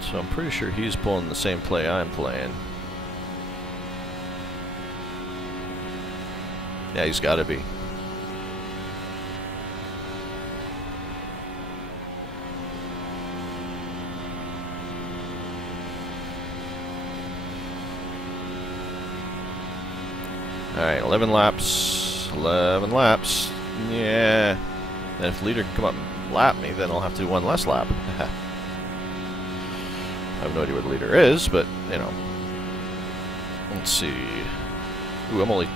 So I'm pretty sure he's pulling the same play I'm playing. Yeah, he's got to be. Alright, 11 laps. 11 laps. Yeah. And if the leader can come up and lap me, then I'll have to do one less lap. I have no idea where the leader is, but, you know. Let's see. Ooh, I'm only...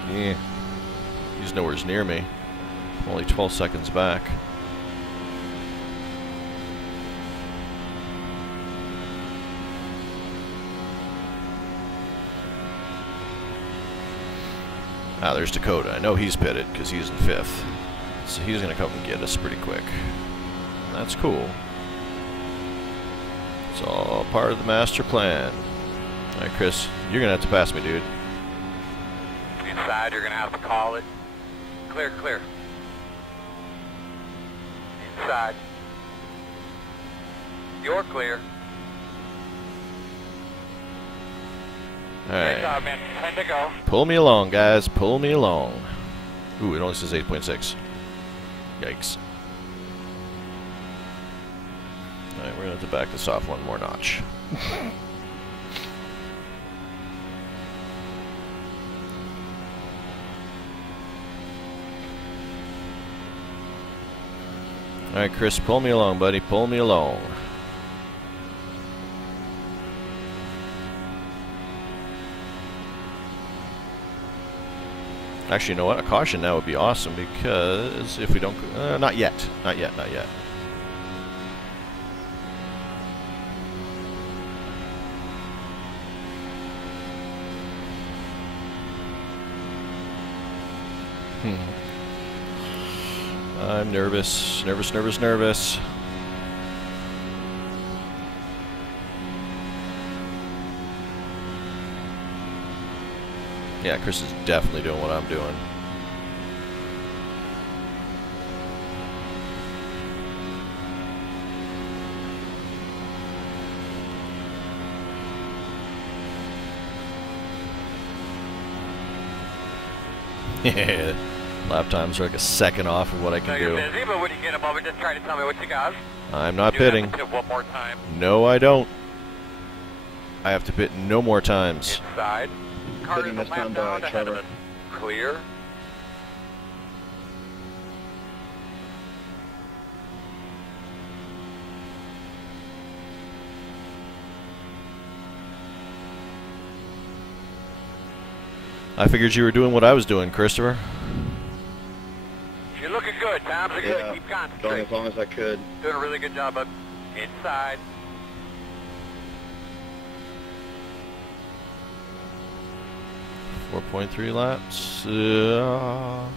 he's nowhere near me. I'm only 12 seconds back. Ah, there's Dakota. I know he's pitted because he's in 5th. So he's going to come and get us pretty quick. That's cool. It's all part of the master plan. Alright, Chris, you're going to have to pass me, dude. Inside, you're going to have to call it. Clear, clear. Inside. You're clear. Alright. Good job, man. 10 to go. Pull me along, guys. Pull me along. Ooh, it only says 8.6. Yikes. Alright, we're going to have to back this off one more notch. Alright, Chris, pull me along, buddy. Pull me along. Actually, you know what? A caution now would be awesome because if we don't... not yet. Not yet, not yet. I'm nervous. Nervous, nervous, nervous. Yeah, Chris is definitely doing what I'm doing. Yeah, lap times are like a second off of what I can do. You're busy, but when you get a moment, just try to tell me what you got. I'm not You have pitting. to pit one more time. No, I don't. I have to pit no more times. Inside. Car Pitting is a this lap time, down ahead of Trevor. us. Clear. I figured you were doing what I was doing, Christopher. You're looking good. Times are good. Yeah, Keep going concentrating. as long as I could. Doing a really good job, bud. Inside. .3 laps. Alright.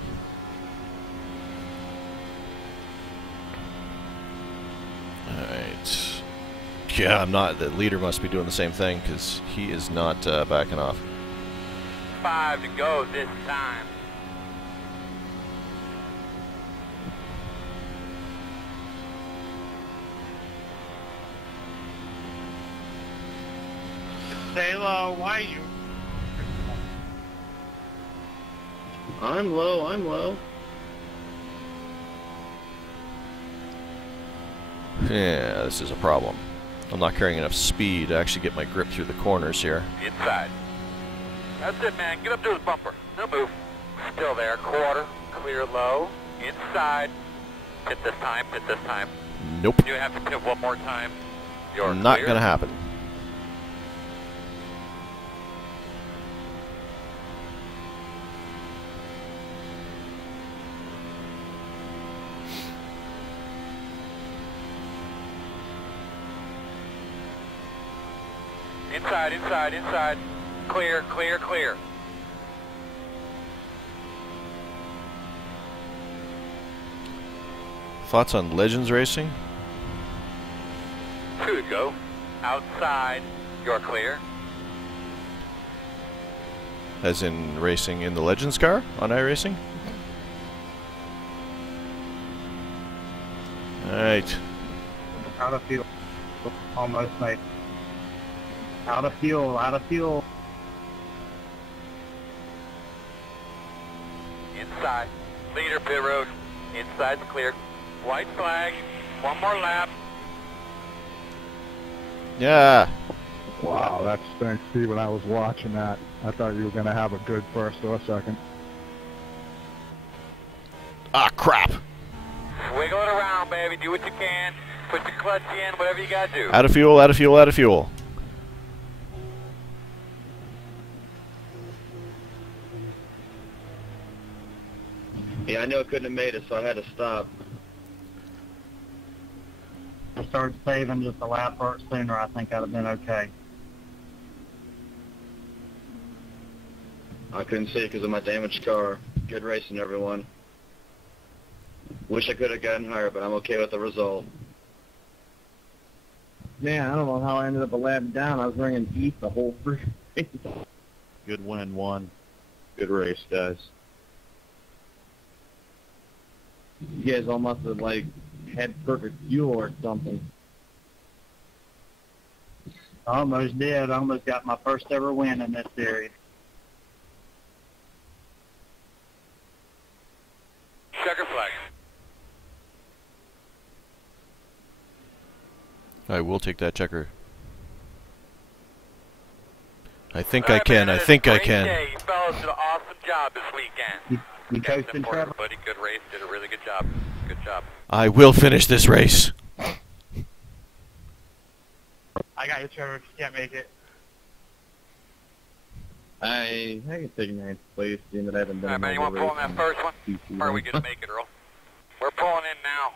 Yeah, I'm not. The leader must be doing the same thing because he is not backing off. 1:05 to go this time. Stay low. Why are you? I'm low. I'm low. Yeah, this is a problem. I'm not carrying enough speed to actually get my grip through the corners here. Inside. That's it, man. Get up to his bumper. No move. Still there. Quarter. Clear low. Inside. Pit this time. Pit this time. Nope. You have to pit one more time. You're Not clear. gonna happen. Inside, inside, inside. Clear, clear, clear. Thoughts on Legends Racing? 2 to go. Outside. You're clear. As in racing in the Legends car on iRacing? Alright. Out of fuel. Almost made. Out of fuel. Out of fuel. Inside. Leader pit road. Inside's clear. White flag. One more lap. Yeah. Wow, that stinks. See, when I was watching that, I thought you were going to have a good first or second. Ah, crap. Wiggle it around, baby. Do what you can. Put your clutch in. Whatever you gotta do. Out of fuel, out of fuel, out of fuel. Yeah, I knew I couldn't have made it, so I had to stop. I started saving just a lap or sooner. I think I'd have been okay. I couldn't see it because of my damaged car. Good racing, everyone. Wish I could have gotten higher, but I'm okay with the result. Man, I don't know how I ended up a lap down. I was running deep the whole first race. Good win, won. Good race, guys. You guys all must have, like, had perfect fuel or something. I almost did. I almost got my first ever win in this series. Checker flag. I will take that checker. I think All I right, can. man, I that is think a I great can. Day. You fellas did an awesome job this weekend. You That's coasting, important, Trevor? buddy. Good race. Did a really good job. Good job. I will finish this race. I got you, Trevor. If you can't make it. I can take ninth place, seeing that I haven't All been right, in man. You want to pull in that first one? Or are we going to make it, Earl? We're pulling in now.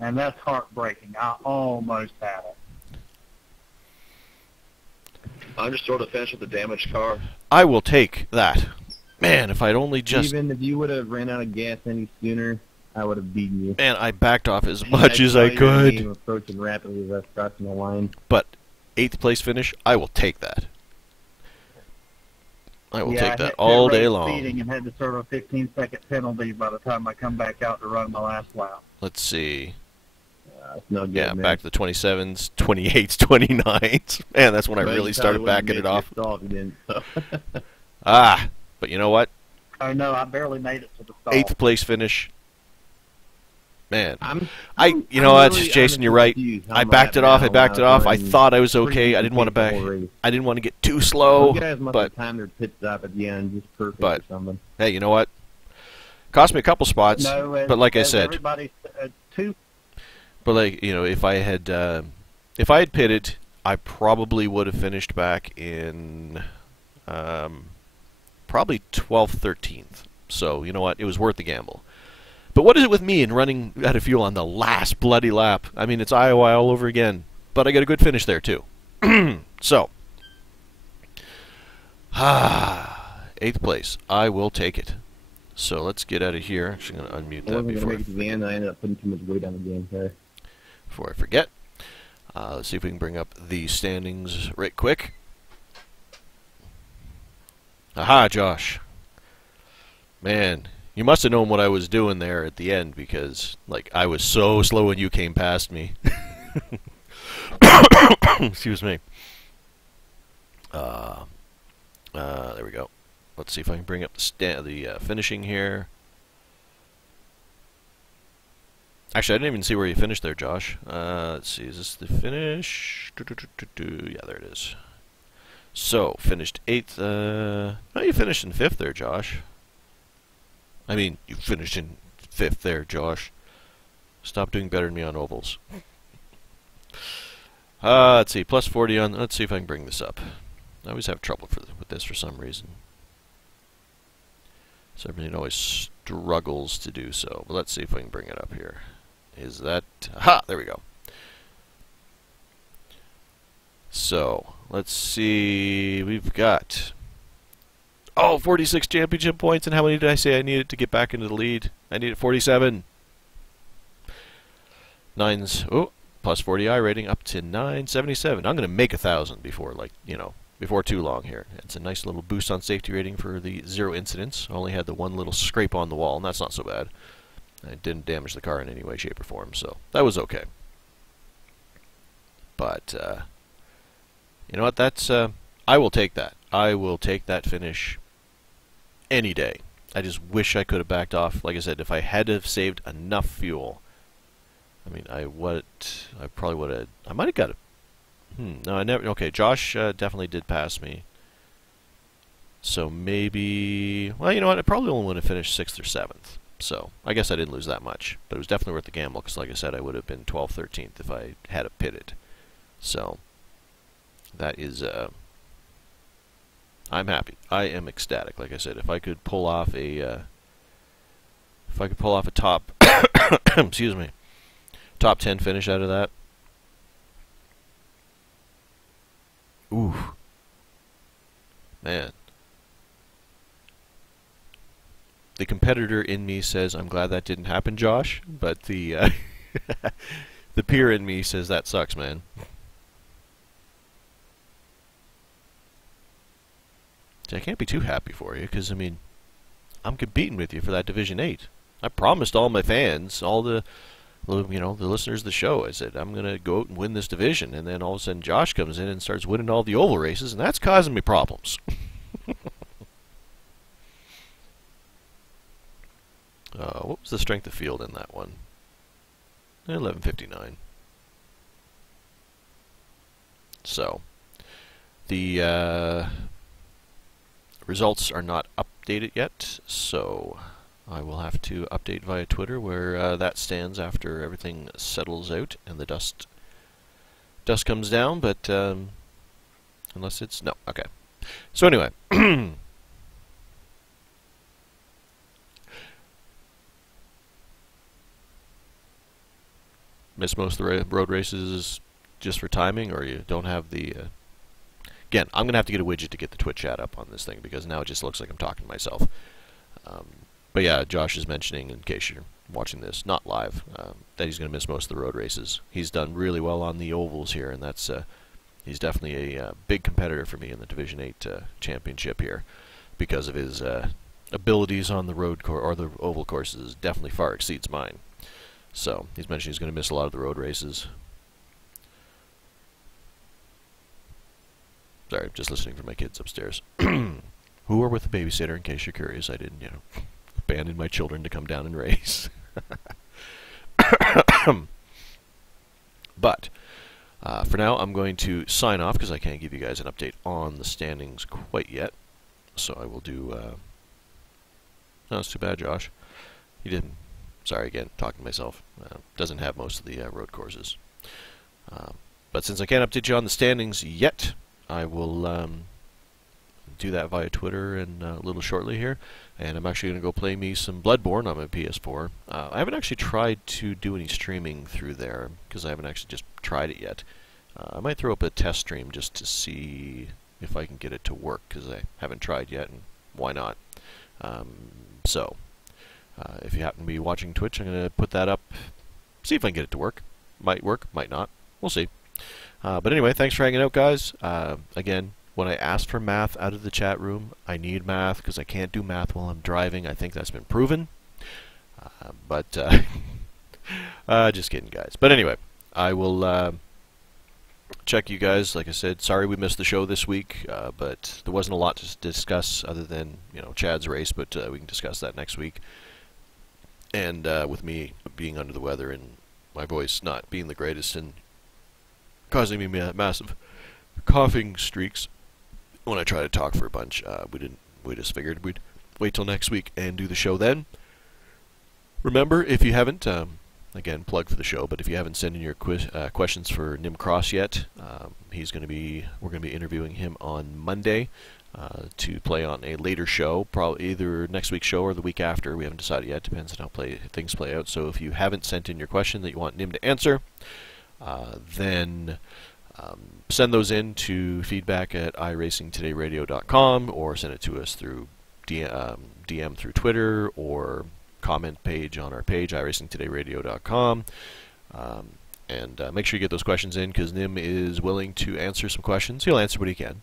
And that's heartbreaking. I almost had it. I'm just thrilled to finish with the damaged car. I will take that. Man, if I'd only just... Even if you would have ran out of gas any sooner, I would have beaten you. Man, I backed off as much as saw I your could. game approaching rapidly as I was crossing the line. But 8th place finish, I will take that. I will take that all day long. Speeding and had to serve a 15-second penalty by the time I come back out to run my last lap. Let's see. It's no good, Yeah, man. back to the 27s, 28s, 29s. Man, that's when I But really you started probably wouldn't backing it make off. your stall if you didn't, so. Ah, but you know what? Oh, no, I barely made it to the stall. 8th place finish. Man, I'm you know what, really Jason, you're honestly right. confused how I I'm backed at it off. now I backed when it I was off. I running thought I was okay. pretty I didn't want to decent back. the whole race. I didn't want to get too slow. You guys must But have timed their pit stop at the end just perfect but- or something. hey, you know what? Cost me a couple spots. No, but like I as said, everybody, two. but like you know, if I had pitted, I probably would have finished back in probably 12th, 13th. So you know what? It was worth the gamble. But what is it with me and running out of fuel on the last bloody lap? I mean, it's Iowa all over again. But I got a good finish there too. So, 8th place. I will take it. So let's get out of here. Actually, I'm going to unmute I that wasn't going to before make it to the end. I ended up putting too much weight on the game there. I forget. Let's see if we can bring up the standings right quick. Aha, Josh. Man, you must have known what I was doing there at the end, because, like, I was so slow when you came past me. Excuse me. There we go. Let's see if I can bring up the finishing here. Actually, I didn't even see where you finished there, Josh. Let's see, is this the finish? Yeah, there it is. So, finished 8th. No, you finished in 5th there, Josh. I mean, you finished in 5th there, Josh. Stop doing better than me on ovals. Let's see, plus 40 on... Let's see if I can bring this up. I always have trouble with this for some reason. So everybody always struggles to do so. But let's see if I can bring it up here. Is that... Ha! There we go. So, let's see... We've got... Oh, 46 championship points, and how many did I say I needed to get back into the lead? I needed 47. 9's... Oh, plus 40 iRating up to 977. I'm going to make 1,000 before, like, you know, before too long here. It's a nice little boost on safety rating for the 0 incidents. I only had the one little scrape on the wall, and that's not so bad. I didn't damage the car in any way, shape, or form, so that was okay. But, you know what, that's, I will take that. I will take that finish any day. I just wish I could have backed off. Like I said, if I had to have saved enough fuel, I mean, I probably would have, I might have got it. No, I never, okay, Josh definitely did pass me. So maybe, well, you know what, I probably only would have finished 6th or 7th. So, I guess I didn't lose that much. But it was definitely worth the gamble, because like I said, I would have been 12th, 13th if I had it pitted. So, that is, I'm happy. I am ecstatic. Like I said, if I could pull off a, top, excuse me, top 10 finish out of that. Ooh. Man. The competitor in me says, I'm glad that didn't happen, Josh, but the the peer in me says, that sucks, man. See, I can't be too happy for you, because, I mean, I'm competing with you for that Division 8. I promised all my fans, all the, you know, the listeners of the show, I said, I'm going to go out and win this division, and then all of a sudden Josh comes in and starts winning all the oval races, and that's causing me problems. What was the strength of field in that one? 1159. So, the results are not updated yet, so I will have to update via Twitter where that stands after everything settles out and the dust comes down, but unless it's... no, okay. So anyway... miss most of the road races just for timing, or you don't have the... Again, I'm going to have to get a widget to get the Twitch chat up on this thing, because now it just looks like I'm talking to myself. But yeah, Josh is mentioning, in case you're watching this, not live, that he's going to miss most of the road races. He's done really well on the ovals here, and that's he's definitely a big competitor for me in the Division 8 championship here, because of his abilities on the road or the oval courses definitely far exceeds mine. So, he's mentioned he's going to miss a lot of the road races. Sorry, just listening for my kids upstairs. Who are with the babysitter, in case you're curious. I didn't, you know, abandon my children to come down and race. But, for now, I'm going to sign off, because I can't give you guys an update on the standings quite yet. So I will do... no, it's too bad, Josh. You didn't... Sorry again, talking to myself. Doesn't have most of the road courses. But since I can't update you on the standings yet, I will do that via Twitter and a little shortly here. And I'm actually going to go play me some Bloodborne on my PS4. I haven't actually tried to do any streaming through there, because I haven't actually just tried it yet. I might throw up a test stream just to see if I can get it to work, because I haven't tried yet, and why not? So... if you happen to be watching Twitch, I'm going to put that up, see if I can get it to work. Might work, might not. We'll see. But anyway, thanks for hanging out, guys. Again, when I asked for math out of the chat room, I need math because I can't do math while I'm driving. I think that's been proven. But just kidding, guys. But anyway, I will check you guys. Like I said, sorry we missed the show this week, but there wasn't a lot to discuss other than, you know, Chad's race, but we can discuss that next week. And with me being under the weather and my voice not being the greatest and causing me massive coughing streaks when I try to talk for a bunch, we just figured we'd wait till next week and do the show then. Remember, if you haven't, again, plug for the show, but if you haven't sent in your questions for Nim Cross yet, we're going to be interviewing him on Monday to play on a later show, probably either next week's show or the week after. We haven't decided yet. Depends on how things play out. So if you haven't sent in your question that you want Nim to answer, then send those in to feedback at iRacingTodayRadio.com, or send it to us through DM through Twitter, or comment page on our page, iRacingTodayRadio.com. And make sure you get those questions in, because Nim is willing to answer some questions. He'll answer what he can.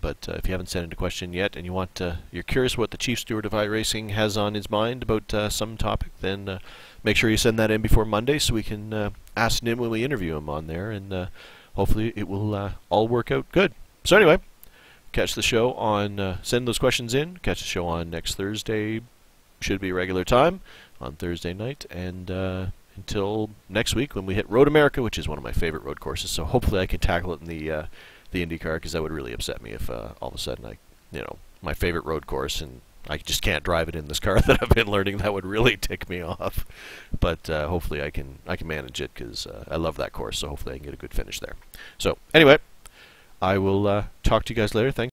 But if you haven't sent in a question yet and you're curious what the Chief Steward of iRacing has on his mind about some topic, then make sure you send that in before Monday so we can ask Nim when we interview him on there, and hopefully it will all work out good. So anyway, catch the show on, send those questions in, catch the show on next Thursday, should be regular time, on Thursday night, and until next week when we hit Road America, which is one of my favorite road courses, so hopefully I can tackle it in the IndyCar, because that would really upset me if all of a sudden my favorite road course, and I just can't drive it in this car that I've been learning. That would really tick me off. But hopefully I can manage it, because I love that course. So hopefully I can get a good finish there. So anyway, I will talk to you guys later. Thanks.